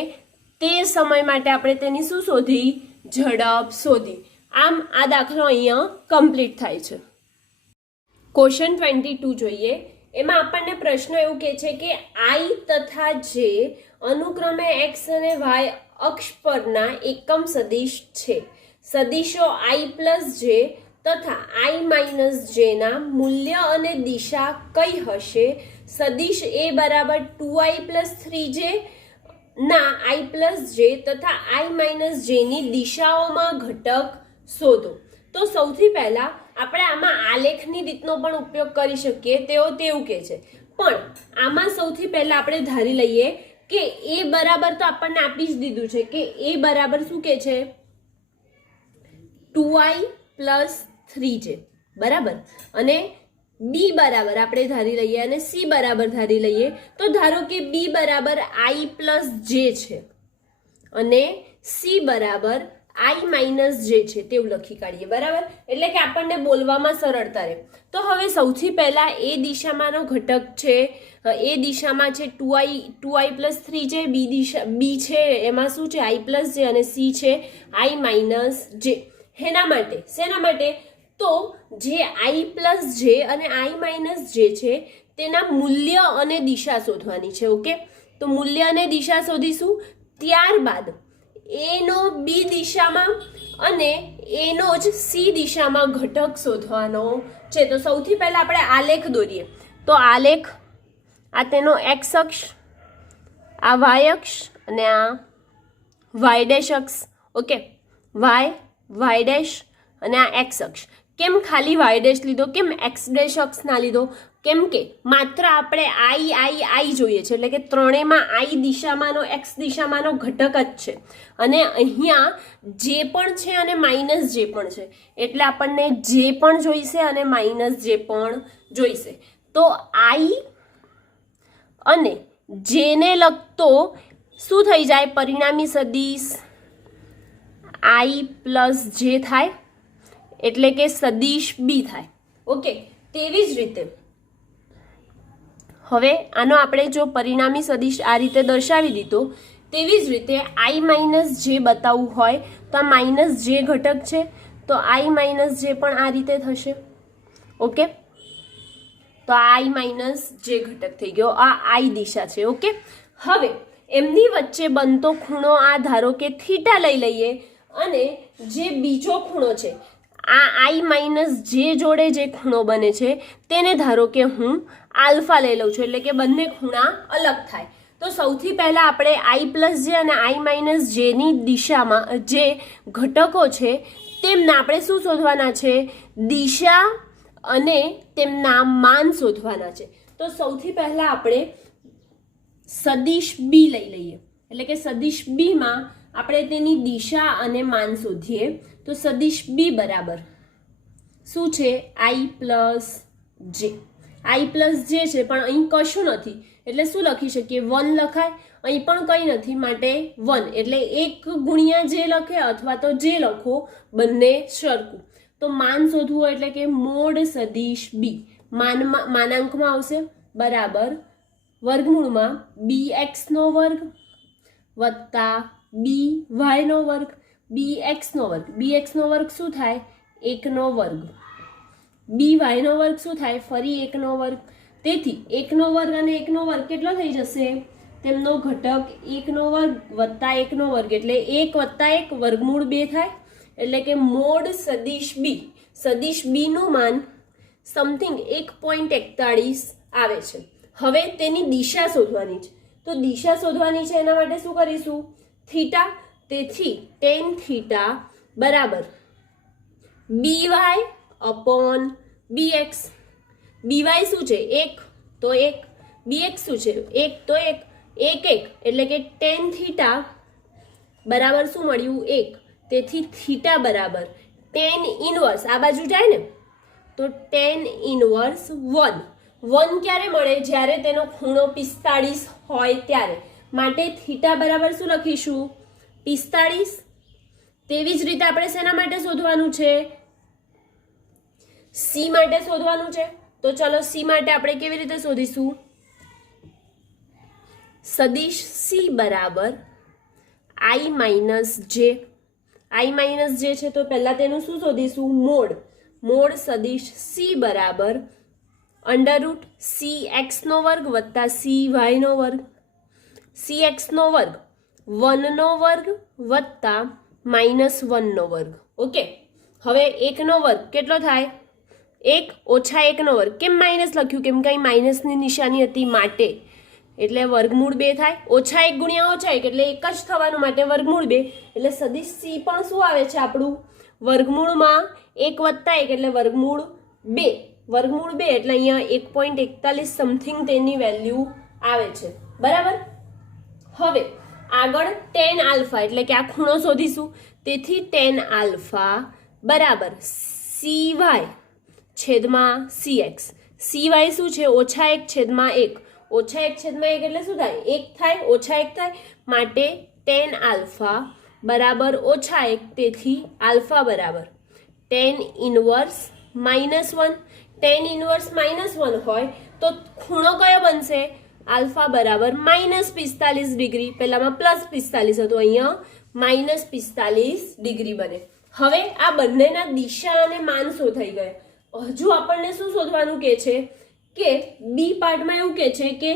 તે સમય માટે આપણે તેની શું શોધી? ઝડપ શોધી. આમ આ દાખલો અહીંયા કમ્પ્લીટ થાય છે. ક્વેશ્ચન 22 જોઈએ. એમાં આપણને પ્રશ્ન એવું કહે છે કે આઈ તથા જે અનુક્રમે એક્સ અને વાય અક્ષ પરના એકમ સદિશ છે. સદિશો આઈ પ્લસ જે તથા આઈ માઇનસ જેના મૂલ્ય અને દિશા કઈ હશે? સદિશ એ બરાબર 2i પ્લસ 3j ના આઈ પ્લસ જે તથા આઈ માઇનસ જેની દિશાઓમાં ઘટક શોધો. તો સૌથી પહેલા આપણે આમાં આલેખની રીતનો પણ ઉપયોગ કરી શકીએ. તેઓ તેવું કહે છે, પણ આમાં સૌથી પહેલા આપણે ધારી લઈએ કે એ બરાબર તો આપણને આપી જ દીધું છે કે એ બરાબર શું કહે છે? 2i પ્લસ 3j બરાબર. અને બી બરાબર આપણે ધારી લઈએ અને સી બરાબર ધારી લઈએ. તો ધારો કે બી બરાબર આઈ પ્લસ જે છે અને સી બરાબર આઈ માઇનસ જે છે તેવું લખી કાઢીએ. બરાબર, એટલે કે આપણને બોલવામાં સરળતા રહે. તો હવે સૌથી પહેલા એ દિશામાંનો ઘટક છે, એ દિશામાં છે 2i પ્લસ 3j. બી છે એમાં શું છે? આઈ પ્લસ જે. અને સી છે આઈ માઇનસ જે. એના માટે શેના માટે? તો જે આઈ પ્લસ જે અને આઈ માઇનસ જે છે તેના મૂલ્ય અને દિશા શોધવાની છે. ઓકે, તો મૂલ્ય અને દિશા શોધીશું. ત્યારબાદ એનો બી દિશામાં અને એનો જ સી દિશામાં ઘટક શોધવાનો છે. તો સૌથી પહેલા આપણે આલેખ દોરીએ. તો આલેખ, આ તેનો એક્સ અક્ષ, આ વાય અક્ષ અને આ વાય ડેશ અક્ષ. ઓકે, વાય ડેશ અને આ એક્સ અક્ષ. કેમ ખાલી વાય ડેશ લીધો? કેમ એક્સ ડેશ અક્ષ ના લીધો? કેમ કે માત્ર આપણે આઈ જોઈએ છે, એટલે કે ત્રણેયમાં આઈ દિશામાંનો એક્સ દિશામાંનો ઘટક જ છે. અને અહીંયા જે પણ છે અને માઇનસ જે પણ છે, એટલે આપણને જે પણ જોઈશે અને માઇનસ જે પણ જોઈશે. તો આઈ અને જેને લગતો શું થઈ જાય? પરિણામી સદિશ આઈ પ્લસ જે થાય, એટલે કે સદિશ બી થાય. ઓકે, તેવી જ રીતે હવે આનો આપણે જો પરિણામી સદિશ આ રીતે દર્શાવી દીધો, તેવી જ રીતે આઈ માઇનસ જે બતાવવું હોય તો આ માઇનસ જે ઘટક છે, તો આઈ માઇનસ જે પણ આ રીતે થશે. ઓકે, તો આઈ માઇનસ જે ઘટક થઈ ગયો. આ આઈ દિશા છે. ઓકે, હવે એમની વચ્ચે બનતો ખૂણો આ ધારો કે થીટા લઈ લઈએ, અને જે બીજો ખૂણો છે આ આઈ માઇનસ જે જોડે જે ખૂણો બને છે તેને ધારો કે હું આલ્ફા લઈ લઉં છું, એટલે કે બંને ખૂણા અલગ થાય. તો સૌથી પહેલા આપણે આઈ પ્લસ જે અને આઈ માઇનસ જેની દિશામાં જે ઘટકો છે તેમના આપણે શું શોધવાના છે? દિશા અને તેમના માન શોધવાના છે. તો સૌથી પહેલા આપણે સદિશ બી લઈ લઈએ, એટલે કે સદિશ બીમાં આપણે તેની દિશા અને માન શોધીએ. તો સદિશ બી બરાબર શું છે? આઈ પ્લસ જે. આઈ પ્લસ જે છે પણ અહીં કશું નથી, એટલે શું લખી શકીએ? 1 લખાય. અહીં પણ કંઈ નથી, માટે 1, એટલે 1 ગુણ્યા જે લખે અથવા તો જે લખો બંને સરખું. તો માન શોધવું હોય એટલે કે મોડ સદિશ બી માનાંકમાં આવશે બરાબર વર્ગમૂળમાં બી એક્સનો વર્ગ વત્તા બી વાયનો વર્ગ. બી એક્સનો વર્ગ, બી એક્સનો વર્ગ શું થાય? 1નો વર્ગ. બી વાયનો વર્ગ શું થાય? ફરી 1નો વર્ગ. તેથી 1નો વર્ગ અને 1નો વર્ગ કેટલો થઈ જશે? તેમનો ઘટક 1નો વર્ગ વત્તા 1નો વર્ગ, એટલે 1 વત્તા 1 વર્ગમૂળ 2 થાય. એટલે કે મોડ સદિશ બી, સદિશ બી નું માન સમથિંગ 1.41 આવે છે. હવે તેની દિશા શોધવાની છે. તો દિશા શોધવાની છે, એના માટે શું કરીશું? થીટા. તેથી ટેન થીટા બરાબર બી વાય અપોન બી એક્સ. બી વાય શું છે? 1 તો 1. બી એક્સ શું છે? 1 તો 1. 1 એટલે કે ટેન થીટા બરાબર શું મળ્યું? 1. તેથી થીટા બરાબર ટેન ઇનવર્સ, આ બાજુ જાય ને તો ટેન ઇનવર્સ 1. 1 ક્યારે મળે? જ્યારે તેનો ખૂણો 45 હોય ત્યારે. માટે થીટા બરાબર શું લખીશું? 45. તેવી જ રીતે આપણે શેના માટે શોધવાનું છે? સી માટે શોધવાનું છે. તો ચલો સી માટે આપણે કેવી રીતે શોધીશું? સદિશ સી બરાબર આઈ માઇનસ જે. આઈ માઇનસ જે છે તો પહેલાં તેનું શું શોધીશું? મોડ. મોડ સદિશ સી બરાબર અંડરરૂટ સી એક્સનો વર્ગ વત્તા સી વાયનો વર્ગ. સી એક્સનો વર્ગ 1નો વર્ગ વત્તા -1નો વર્ગ. ઓકે, હવે 1નો વર્ગ કેટલો થાય? 1 ઓછા 1નો વર્ગ. કેમ માઇનસ લખ્યું? કેમ કે અહીં માઇનસની નિશાની હતી માટે, એટલે વર્ગમૂળ 2 થાય. ઓછા 1 ગુણ્યા ઓછા 1 એટલે 1 જ થવાનું, માટે વર્ગમૂળ 2. એટલે સદિશ સી પણ શું આવે છે આપણું? વર્ગમૂળમાં 1 વત્તા 1 એટલે વર્ગમૂળ 2. વર્ગમૂળ 2 એટલે અહીંયા 1.41 સમથિંગ તેની વેલ્યુ આવે છે. બરાબર. હવે આગળ tan આલ્ફા એટલે કે આ ખૂણો શોધીશું. તેથી tan આલ્ફા બરાબર CY છેદમાં CX. CY શું છે? ઓછા 1 છેદમાં 1. ઓછા 1 છેદમાં 1 એટલે શું થાય? 1 થાય. ઓછા 1 થાય, માટે tan આલ્ફા બરાબર ઓછા 1. તેથી આલ્ફા બરાબર tan ઇનવર્સ -1. tan ઇનવર્સ -1 હોય તો ખૂણો કયો બનશે? આલ્ફા બરાબર -45 ડિગ્રી. પહેલામાં +45 હતું, અહીંયા -45 ડિગ્રી બને. હવે આ બંનેના દિશા અને માન શોધાઈ ગયા. હજુ આપણને શું શોધવાનું કે છે? કે બી પાર્ટમાં એવું કે છે કે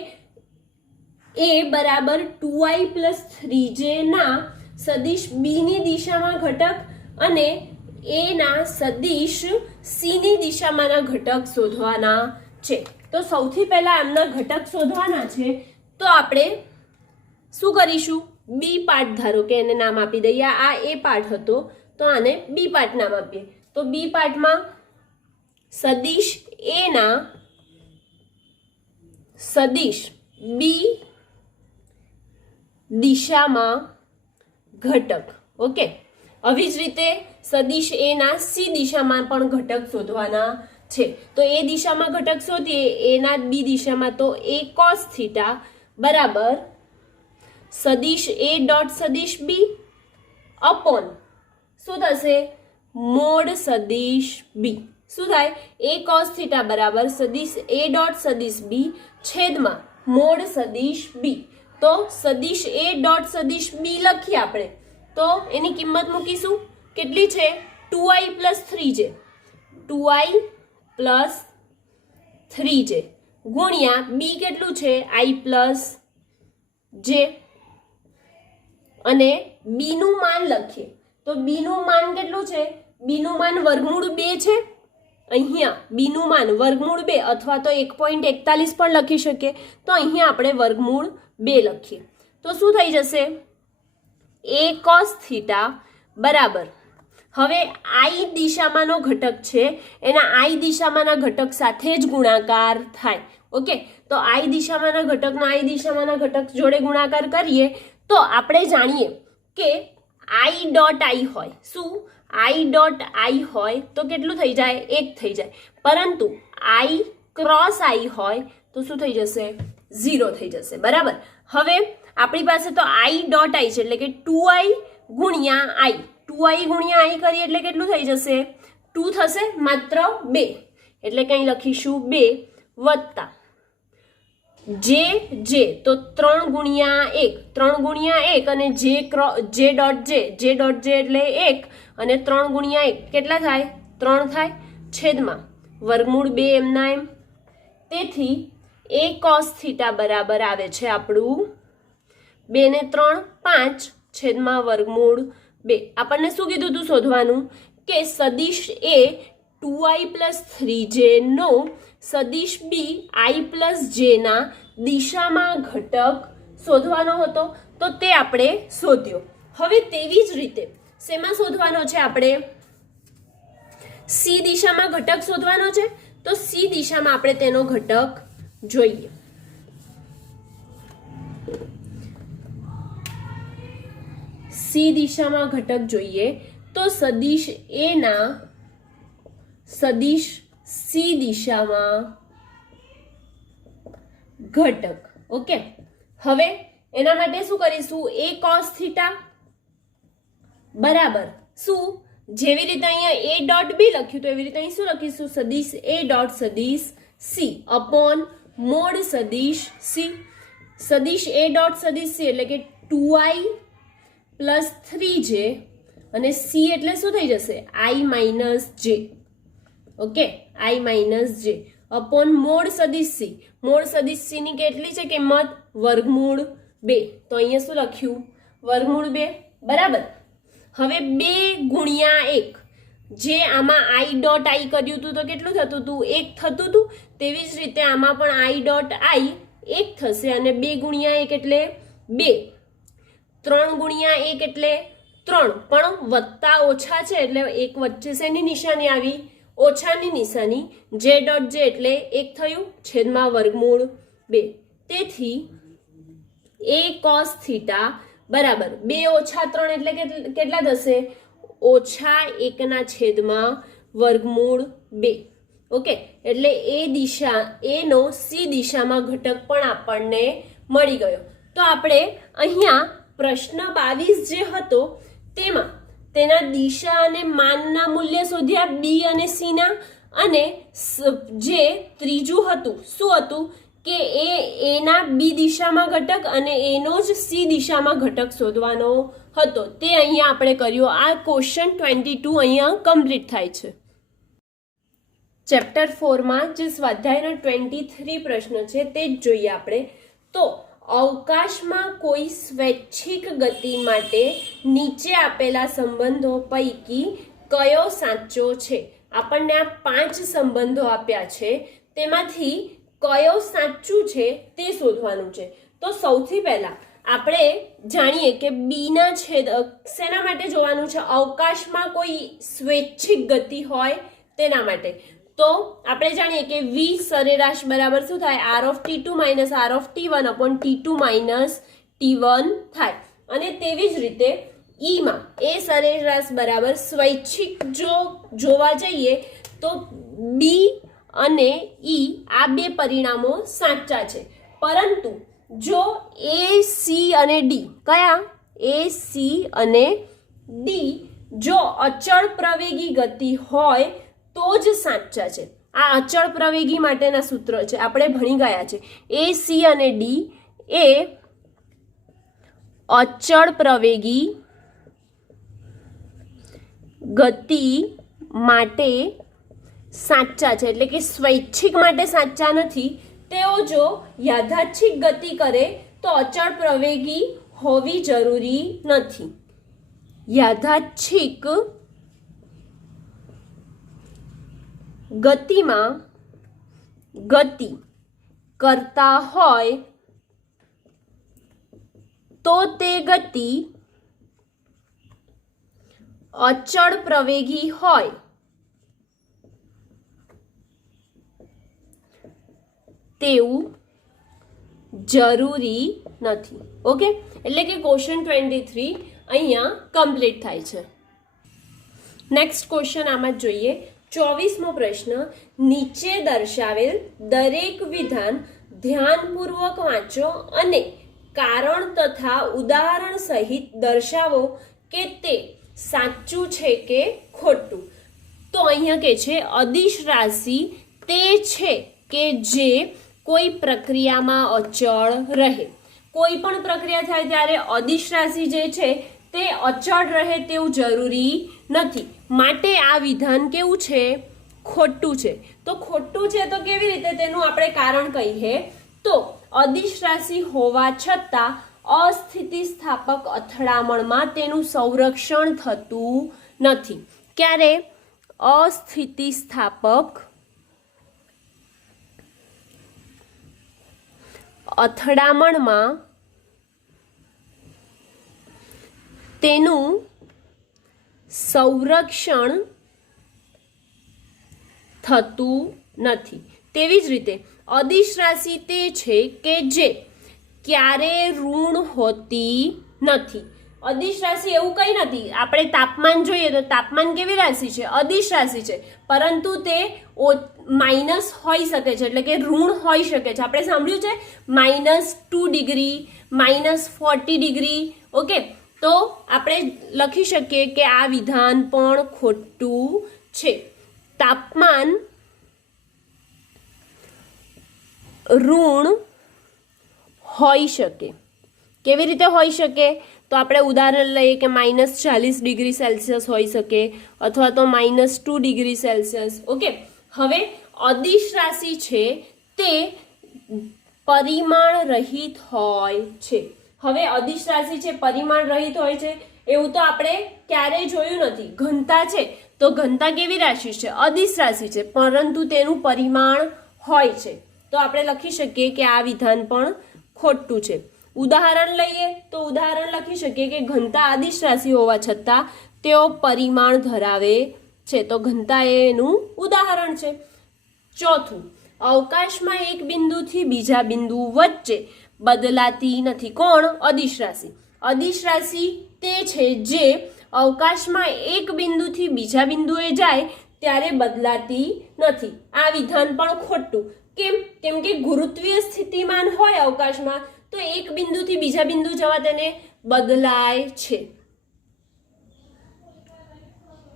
એ બરાબર 2i + 3j ના સદિશ બી ની દિશામાં ઘટક અને એ ના સદિશ સી ની દિશામાંના ઘટક શોધવાના છે. તો સૌથી પહેલા આમના ઘટક શોધવાના છે. તો આપણે શું કરીશું? બી પાર્ટ ધારો કે એને નામ આપી દઈએ. આ એ પાર્ટ હતો તો આને બી પાર્ટ નામ આપીએ. તો બી પાર્ટમાં સદિશ એ ના સદિશ બી દિશામાં ઘટક. ઓકે, આવી જ રીતે સદિશ એ ના સી દિશામાં પણ ઘટક શોધવાના છે. તો એ દિશામાં ઘટક શોધીએ. એ ના બી દિશામાં તો a cos થીટા બરાબર સદિશ એ ડોટ સદિશ બી અપોન શું થશે? મોડ સદિશ બી. શું થાય? a cos થીટા બરાબર સદિશ એ ડોટ સદિશ બી છેદમાં મોડ સદિશ બી. તો સદિશ એ ડોટ સદિશ બી લખીએ આપણે તો એની કિંમત મૂકીશું. કેટલી છે? 2i + 3j. 2i + 3j ગુણ્યા બી કેટલું છે? i + j. અને બી નું માન લખીએ તો બી નું માન કેટલું છે? બી નું માન વર્ગમૂળ 2 છે. અહીંયા બી નું માન વર્ગમૂળ 2 અથવા તો 1.41 પણ લખી શકીએ. તો અહીંયા આપણે વર્ગમૂળ 2 લખીએ તો શું થઈ જશે? a cos થીટા બરાબર, હવે આઈ દિશામાંનો ઘટક છે એના આઈ દિશામાંના ઘટક સાથે જ ગુણાકાર થાય. ઓકે, તો આઈ દિશામાંના ઘટકનો આઈ દિશામાંના ઘટક જોડે ગુણાકાર કરીએ તો આપણે જાણીએ કે આઈ ડોટ આઈ હોય. શું? આઈ ડોટ આઈ હોય તો કેટલું થઈ જાય? 1 થઈ જાય. પરંતુ આઈ ક્રોસ આઈ હોય તો શું થઈ જશે? 0 થઈ જશે. બરાબર. હવે આપણી પાસે તો આઈ ડોટ આઈ છે એટલે કે 2i ગુણ્યા આઈ. 2i ગુણ્યા આઈ કરીએ એટલે કેટલું થઈ જશે? 2 થશે, માત્ર 2 એટલે કંઈ લખીશું 2 વત્તા જે તો 3 ગુણ્યા 1. 3 ગુણ્યા 1 અને જે ડોટ જે એટલે 1 અને 3 ગુણ્યા 1 કેટલા થાય? 3 થાય છેદમાં વર્ગમૂળ 2 એમના એમ. તેથી a cos થીટા બરાબર આવે છે આપણું 2 ને 3 5 છેદમાં વર્ગમૂળ 2. આપણને શું કીધું હતું શોધવાનું? કે સદિશ એ 2i + 3j નો સદિશ બી i + j ના દિશામાં ઘટક શોધવાનો હતો. તો તે આપણે શોધ્યો. હવે તેવી જ રીતે શેમાં શોધવાનો છે? આપણે સી દિશામાં ઘટક શોધવાનો છે. તો સી દિશામાં આપણે તેનો ઘટક જોઈએ. સી દિશામાં ઘટક જોઈએ તો સદિશ એ ના સદિશ સી દિશામાં ઘટક. ઓકે, હવે એના માટે શું કરીશું? a cos થીટા બરાબર શું? જેવી રીતે અહીંયા a ડોટ બી લખ્યું તો એવી રીતે અહીં શું લખીશું? સદિશ a ડોટ સદિશ સી અપોન મોડ સદિશ સી. સદિશ એ ડોટ સદિશ સી એટલે કે 2i પ્લસ 3j અને સી એટલે શું થઈ જશે i માઇનસ જે. ઓકે, i માઇનસ જે અપોન મોડ સદિશ સી. મોડ સદિશ સી ની કેટલી છે કિંમત વર્ગમૂળ 2. તો અહીંયા શું લખ્યું વર્ગમૂળ 2 બરાબર. હવે 2 ગુણ્યા 1 જે આમાં i ડોટ i કર્યું હતું તો કેટલું થતું હતું 1 થતું હતું. તેવી જ રીતે આમાં પણ i ડોટ i 1 થશે અને 2 ગુણ્યા 1 એટલે 2, 3 ગુણ્યા 1 એટલે 3, પણ વત્તા ઓછા છે એટલે એક વચ્ચે શેની નિશાની આવી ઓછાની નિશાની. જે ડોટ જે એટલે 1 થયું છેદમાં વર્ગમૂળ 2. તેથી a cos થીટા બરાબર 2 ઓછા 3 એટલે કેટલા થશે ઓછા 1 છેદમાં વર્ગમૂળ 2. ઓકે, એટલે એ દિશા એનો સી દિશામાં ઘટક પણ આપણને મળી ગયો. તો આપણે અહીંયા પ્રશ્ન 22 જે હતો તેમાં તેના દિશા અને માનના મૂલ્ય શોધ્યા બી અને સી ના, અને જે ત્રીજું હતું શું હતું કે એના બી દિશામાં ઘટક અને એનો જ સી દિશામાં ઘટક શોધવાનો હતો. તે અહીંયા આપણે કર્યું. આ ક્વેશ્ચન 22 અહીંયા કમ્પ્લીટ થાય છે. ચેપ્ટર 4માં જે સ્વાધ્યાયના 23 પ્રશ્ન છે તે જ જોઈએ આપણે. તો અવકાશમાં કોઈ સ્વૈચ્છિક ગતિ માટે નીચે આપેલા સંબંધો પૈકી કયો સાચો છે? આપણને આ 5 સંબંધો આપ્યા છે, તેમાંથી કયો સાચું છે તે શોધવાનું છે. તો સૌથી પહેલા આપણે જાણીએ કે બીના છેદ શેના માટે જોવાનું છે? અવકાશમાં કોઈ સ્વૈચ્છિક ગતિ હોય તેના માટે. તો આપણે જાણીએ કે v સરેરાશ બરાબર શું થાય r of t2 minus r of t1 upon t2 minus t1 થાય. અને તેવી જ રીતે માં એ સરેરાશ બરાબર સ્વૈચ્છિક જો જોવા જઈએ તો b અને આ બે પરિણામો સાચા છે. પરંતુ જો a c અને d કયા a c અને d જો અચળ પ્રવેગી ગતિ હોય તો જ સાચા છે. આ અચળ પ્રવેગી માટેના સૂત્ર છે, આપણે ભણી ગયા છે. એ સી અને ડી એ અચળ પ્રવેગી ગતિ માટે સાચા છે, એટલે કે સ્વૈચ્છિક માટે સાચા નથી. તેઓ જો યાદચ્છિક ગતિ કરે તો અચળ પ્રવેગી હોવી જરૂરી નથી. યાદચ્છિક ગતિમાં ગતિ કરતા હોય તો તે ગતિ અચળ પ્રવેગી હોય તેવું જરૂરી નથી. ઓકે, એટલે કે ક્વેશ્ચન 23 અહીંયા કમ્પ્લીટ થાય છે. નેક્સ્ટ ક્વેશ્ચન આમાં જોઈએ. 24મો પ્રશ્ન. નીચે દર્શાવેલ દરેક વિધાન ધ્યાનપૂર્વક વાંચો અને કારણ તથા ઉદાહરણ સહિત દર્શાવો કે તે સાચું છે કે ખોટું. તો અહીંયા કે છે અદિશ રાશિ તે છે કે જે કોઈ પ્રક્રિયામાં અચળ રહે. કોઈ પણ પ્રક્રિયા થાય ત્યારે અદિશ રાશિ જે છે તે અચળ રહે તેવું જરૂરી નથી. માટે આ વિધાન કેવું છે? ખોટું છે. તો ખોટું છે તો કેવી રીતે તેનું આપણે કારણ કહીએ તો અદિશ રાશિ હોવા છતાં અસ્થિતિસ્થાપક અથડામણમાં તેનું સંરક્ષણ થતું નથી. ક્યારે? અસ્થિતિસ્થાપક અથડામણમાં તેનું સંરક્ષણ થતું નથી. તેવી જ રીતે અદિશ રાશિ તે છે કે જે ક્યારે ઋણ હોતી નથી. અદિશ રાશિ એવું કંઈ નથી. આપણે તાપમાન જોઈએ તો તાપમાન કેવી રાશિ છે? અદિશ રાશિ છે, પરંતુ તે માઇનસ હોઈ શકે છે, એટલે કે ઋણ હોઈ શકે છે. આપણે સાંભળ્યું છે -2 ડિગ્રી, -40 ડિગ્રી. ઓકે, તો આપણે લખી શકીએ કે આ વિધાન પણ ખોટું છે. તાપમાન ઋણ હોઈ શકે. કેવી રીતે હોઈ શકે? તો આપણે ઉદાહરણ લઈએ કે -40°C હોઈ શકે અથવા તો -2°C. ઓકે, હવે અદિશ રાશિ છે તે પરિમાણ રહિત હોય છે. હવે અદિશ રાશિ છે પરિમાણ રહિત હોય છે એવું તો આપણે ક્યારેય જોયું નથી. ઘનતા છે તો ઘનતા કેવી રાશિ છે? અદિશ રાશિ છે, પરંતુ તેનું પરિમાણ હોય છે. તો આપણે લખી શકીએ કે આ વિધાન પણ ખોટું છે. ઉદાહરણ લઈએ તો ઉદાહરણ લખી શકીએ કે ઘનતા અદિશ રાશિ હોવા છતાં તેઓ પરિમાણ ધરાવે છે. તો ઘનતા એનું ઉદાહરણ છે. ચોથું, અવકાશમાં એક બિંદુથી બીજા બિંદુ વચ્ચે બદલાતી નથી. કોણ? અદિશ રાશિ. અદિશ રાશિ તે છે જે અવકાશમાં એક બિંદુથી બીજા બિંદુએ જાય ત્યારે બદલાતી નથી. આ વિધાન પણ ખોટું. કેમ? કેમ કે ગુરુત્વીય સ્થિતિમાન હોય અવકાશમાં તો એક બિંદુથી બીજા બિંદુ જવા તેને બદલાય છે.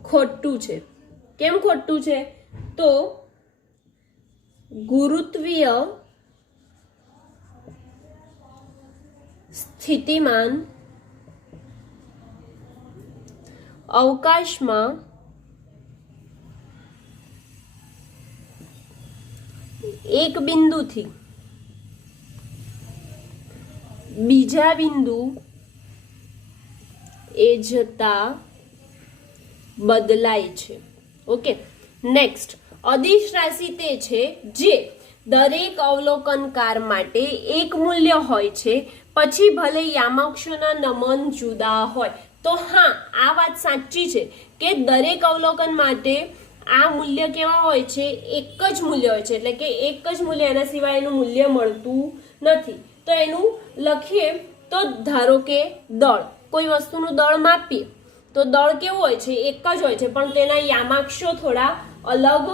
ખોટું છે. કેમ ખોટું છે? તો ગુરુત્વીય સ્થિતિમાન અવકાશમાં એક બિંદુથી બીજા બિંદુ એ જતા બદલાય છે. ઓકે, નેક્સ્ટ, અદિશ રાશિ તે છે જે દરેક અવલોકનકાર માટે એક મૂલ્ય હોય છે, પછી ભલે યામક્ષોના નમન જુદા હોય. તો હા, આ વાત સાચી છે કે દરેક અવલોકન માટે આ મૂલ્ય કેવા હોય છે? એક જ મૂલ્ય હોય છે. એટલે કે એક જ મૂલ્ય, એના સિવાય એનું મૂલ્ય મળતું નથી. તો એનું લખીએ તો ધારો કે દળ, કોઈ વસ્તુનું દળ માપીએ તો દળ કેવું હોય છે? એક જ હોય છે, પણ તેના યામાક્ષો થોડા અલગ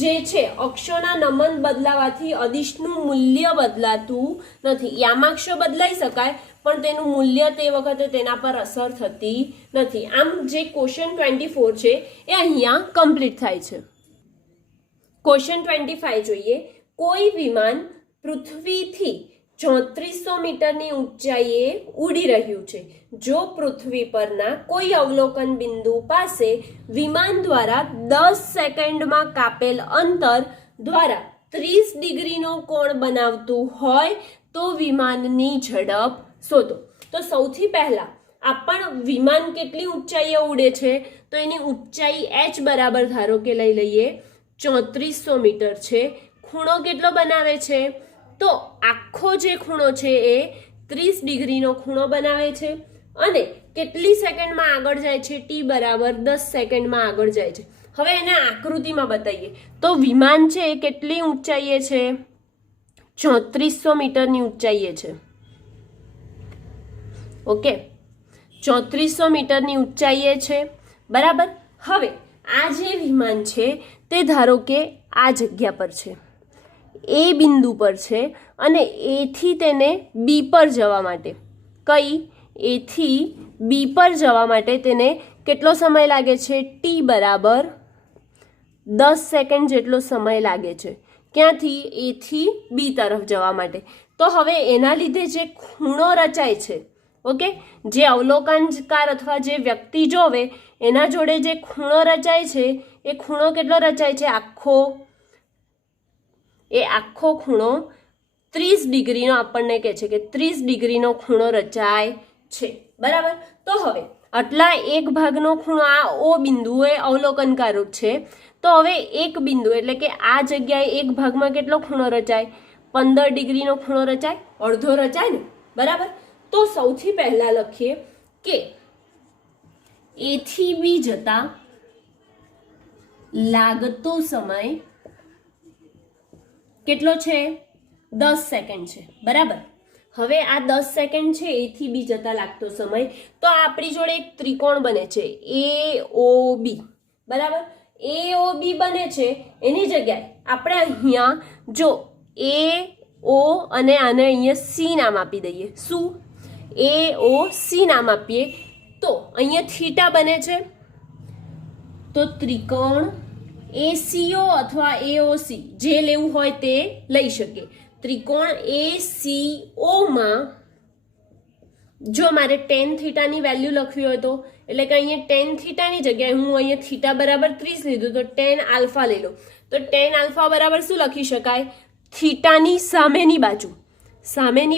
જે છે. અક્ષોના નમન બદલાવાથી અદિશનું મૂલ્ય બદલાતું નથી. યામાક્ષો બદલાઈ શકાય પણ તેનું મૂલ્ય તે વખતે તેના પર અસર થતી નથી. આમ જે ક્વેશ્ચન 24 છે એ અહીંયા કમ્પ્લીટ થાય છે. ક્વેશ્ચન 25 જોઈએ. કોઈ વિમાન પૃથ્વીથી 3400 મીટરની ઊંચાઈએ ઉડી રહ્યું છે. જો પૃથ્વી પરના કોઈ અવલોકન બિંદુ પાસે વિમાન દ્વારા 10 સેકન્ડમાં કાપેલ અંતર દ્વારા 30 ડિગ્રીનો કોણ બનાવતું હોય તો વિમાનની ઝડપ શોધો. તો સૌથી પહેલા આપણ વિમાન કેટલી ઊંચાઈએ ઉડે છે? તો એની ઊંચાઈ h બરાબર ધારો કે લઈ લઈએ 3400 મીટર છે. ખૂણો કેટલો બનાવે છે? તો આખો જે ખૂણો છે એ 30 ડિગ્રીનો ખૂણો બનાવે છે. અને કેટલી સેકન્ડમાં આગળ જાય છે? t બરાબર 10 સેકન્ડમાં આગળ જાય છે. હવે એને આકૃતિમાં બતાવીએ તો વિમાન છે એ કેટલી ઊંચાઈએ છે? 3400 મીટરની ઊંચાઈએ છે. ઓકે, 3400 મીટરની ઊંચાઈએ છે, બરાબર. હવે આ જે વિમાન છે તે ધારો કે આ જગ્યા પર છે, એ બિંદુ પર છે, અને એથી તેને બી પર જવા માટે, કઈ? એથી બી પર જવા માટે તેને કેટલો સમય લાગે છે? ટી બરાબર 10 સેકન્ડ જેટલો સમય લાગે છે. ક્યાંથી? એથી બી તરફ જવા માટે. તો હવે એના લીધે જે ખૂણો રચાય છે, ઓકે, જે અવલોકનકાર અથવા જે વ્યક્તિ જોવે એના જોડે જે ખૂણો રચાય છે એ ખૂણો કેટલો રચાય છે? આખો ખૂણો 30 ડિગ્રીનો આપણને કહે છે કે 30 ડિગ્રીનો ખૂણો રચાય છે, બરાબર. તો હવે આટલા એક ભાગનો ખૂણો આ ઓ બિંદુ એ અવલોકનકાર છે. તો હવે એક બિંદુ એટલે કે આ જગ્યાએ એક ભાગમાં કેટલો ખૂણો રચાય? 15 ડિગ્રીનો ખૂણો રચાય, અડધો રચાય ને, બરાબર. તો સૌથી પહેલા લખીએ કે એથી બી જતા લાગતો સમય કેટલો છે? 10 સેકન્ડ છે, બરાબર. હવે આ 10 સેકન્ડ છે એથી બી જતા લાગતો સમય. તો આપણી જોડે એક ત્રિકોણ બને છે AOB, બરાબર. AOB બને છે, એની જગ્યાએ આપણે અહીંયા જો AO અને આને અહીંયા C નામ આપી દઈએ. શું? AOC નામ આપીએ તો અહીંયા થીટા બને છે. તો ત્રિકોણ ACO અથવા AOC જે લેવું હોય તે લઈ શકે. ત્રિકોણ ACO માં જો મારે tan થીટાની વેલ્યુ લખવી હોય તો એટલે કે અહીંયા tan થીટાની જગ્યાએ હું અહીંયા થીટા બરાબર 30 લીધું તો tan આલ્ફા લઈ લો તો tan આલ્ફા બરાબર શું લખી શકાય થીટાની સામેની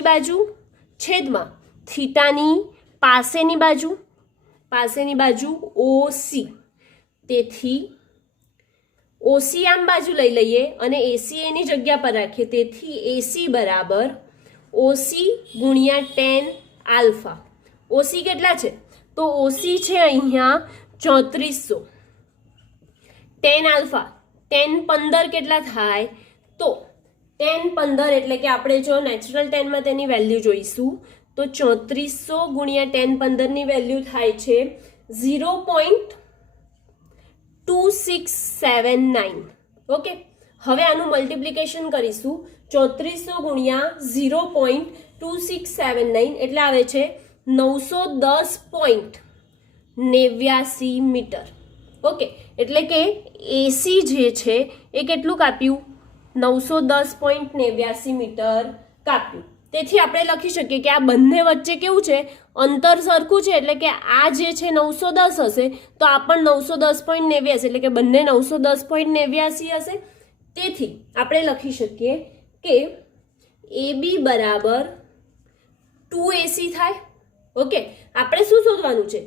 બાજુ છેદમાં થીટાની પાસેની બાજુ OC તેથી OC આમ બાજુ લઈ લઈએ અને AC એની જગ્યા પર રાખીએ તેથી AC બરાબર OC ગુણ્યા tan આલ્ફા OC કેટલા છે તો OC છે અહીંયા 3400 tan આલ્ફા tan 15 કેટલા થાય તો tan 15 એટલે કે આપણે જો નેચરલ ટેનમાં તેની વેલ્યુ જોઈશું તો 3400 ગુણ્યા tan 15 ની વેલ્યુ થાય છે 0.2679 ઓકે હવે આનું મલ્ટિપ્લિકેશન કરીશું 3400 ગુણ્યા 0.2679 એટલે આવે છે 910.89 મીટર ઓકે એટલે કે AC જે છે એ કેટલું કાપ્યું 910.89 મીટર કાપ્યું તેથી આપણે લખી શકીએ કે આ બંને વચ્ચે કેવું છે અંતર સરખું છે એટલે કે આ જે છે 910 હશે તો આ પણ 910.89 એટલે કે બંને 910.89 હશે તેથી આપણે લખી શકીએ કે AB બરાબર 2AC થાય ઓકે આપણે શું શોધવાનું છે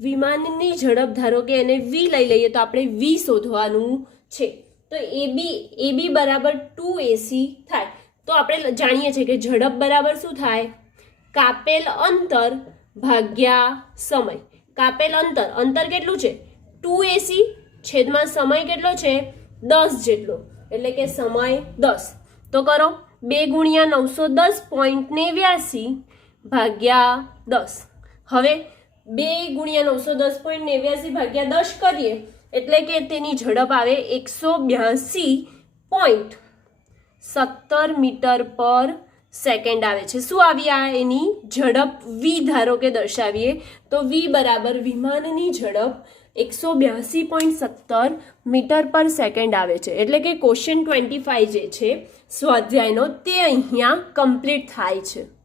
વિમાનની ઝડપ ધારો કે એને V લઈ લઈએ તો આપણે V શોધવાનું છે તો AB બરાબર 2AC થાય તો આપણે જાણીએ છીએ કે ઝડપ બરાબર શું થાય કાપેલ અંતર ભાગ્યા સમય કાપેલ અંતર કેટલું છે 2AC છેદમાં સમય કેટલો છે 10 જેટલો એટલે કે સમય 10 તો કરો 2 ગુણ્યા 910.89 ભાગ્યા 10 હવે 2 ગુણ્યા 910.89 ભાગ્યા 10 કરીએ એટલે કે તેની ઝડપ આવે 182.17 મીટર પર સેકન્ડ આવે છે શું આવી આ એની ઝડપ V ધારો કે દર્શાવીએ તો V બરાબર વિમાનની ઝડપ 182.17 મીટર પર સેકન્ડ આવે છે એટલે કે ક્વેશ્ચન 25 જે છે સ્વાધ્યાયનો તે અહીંયા કમ્પ્લીટ થાય છે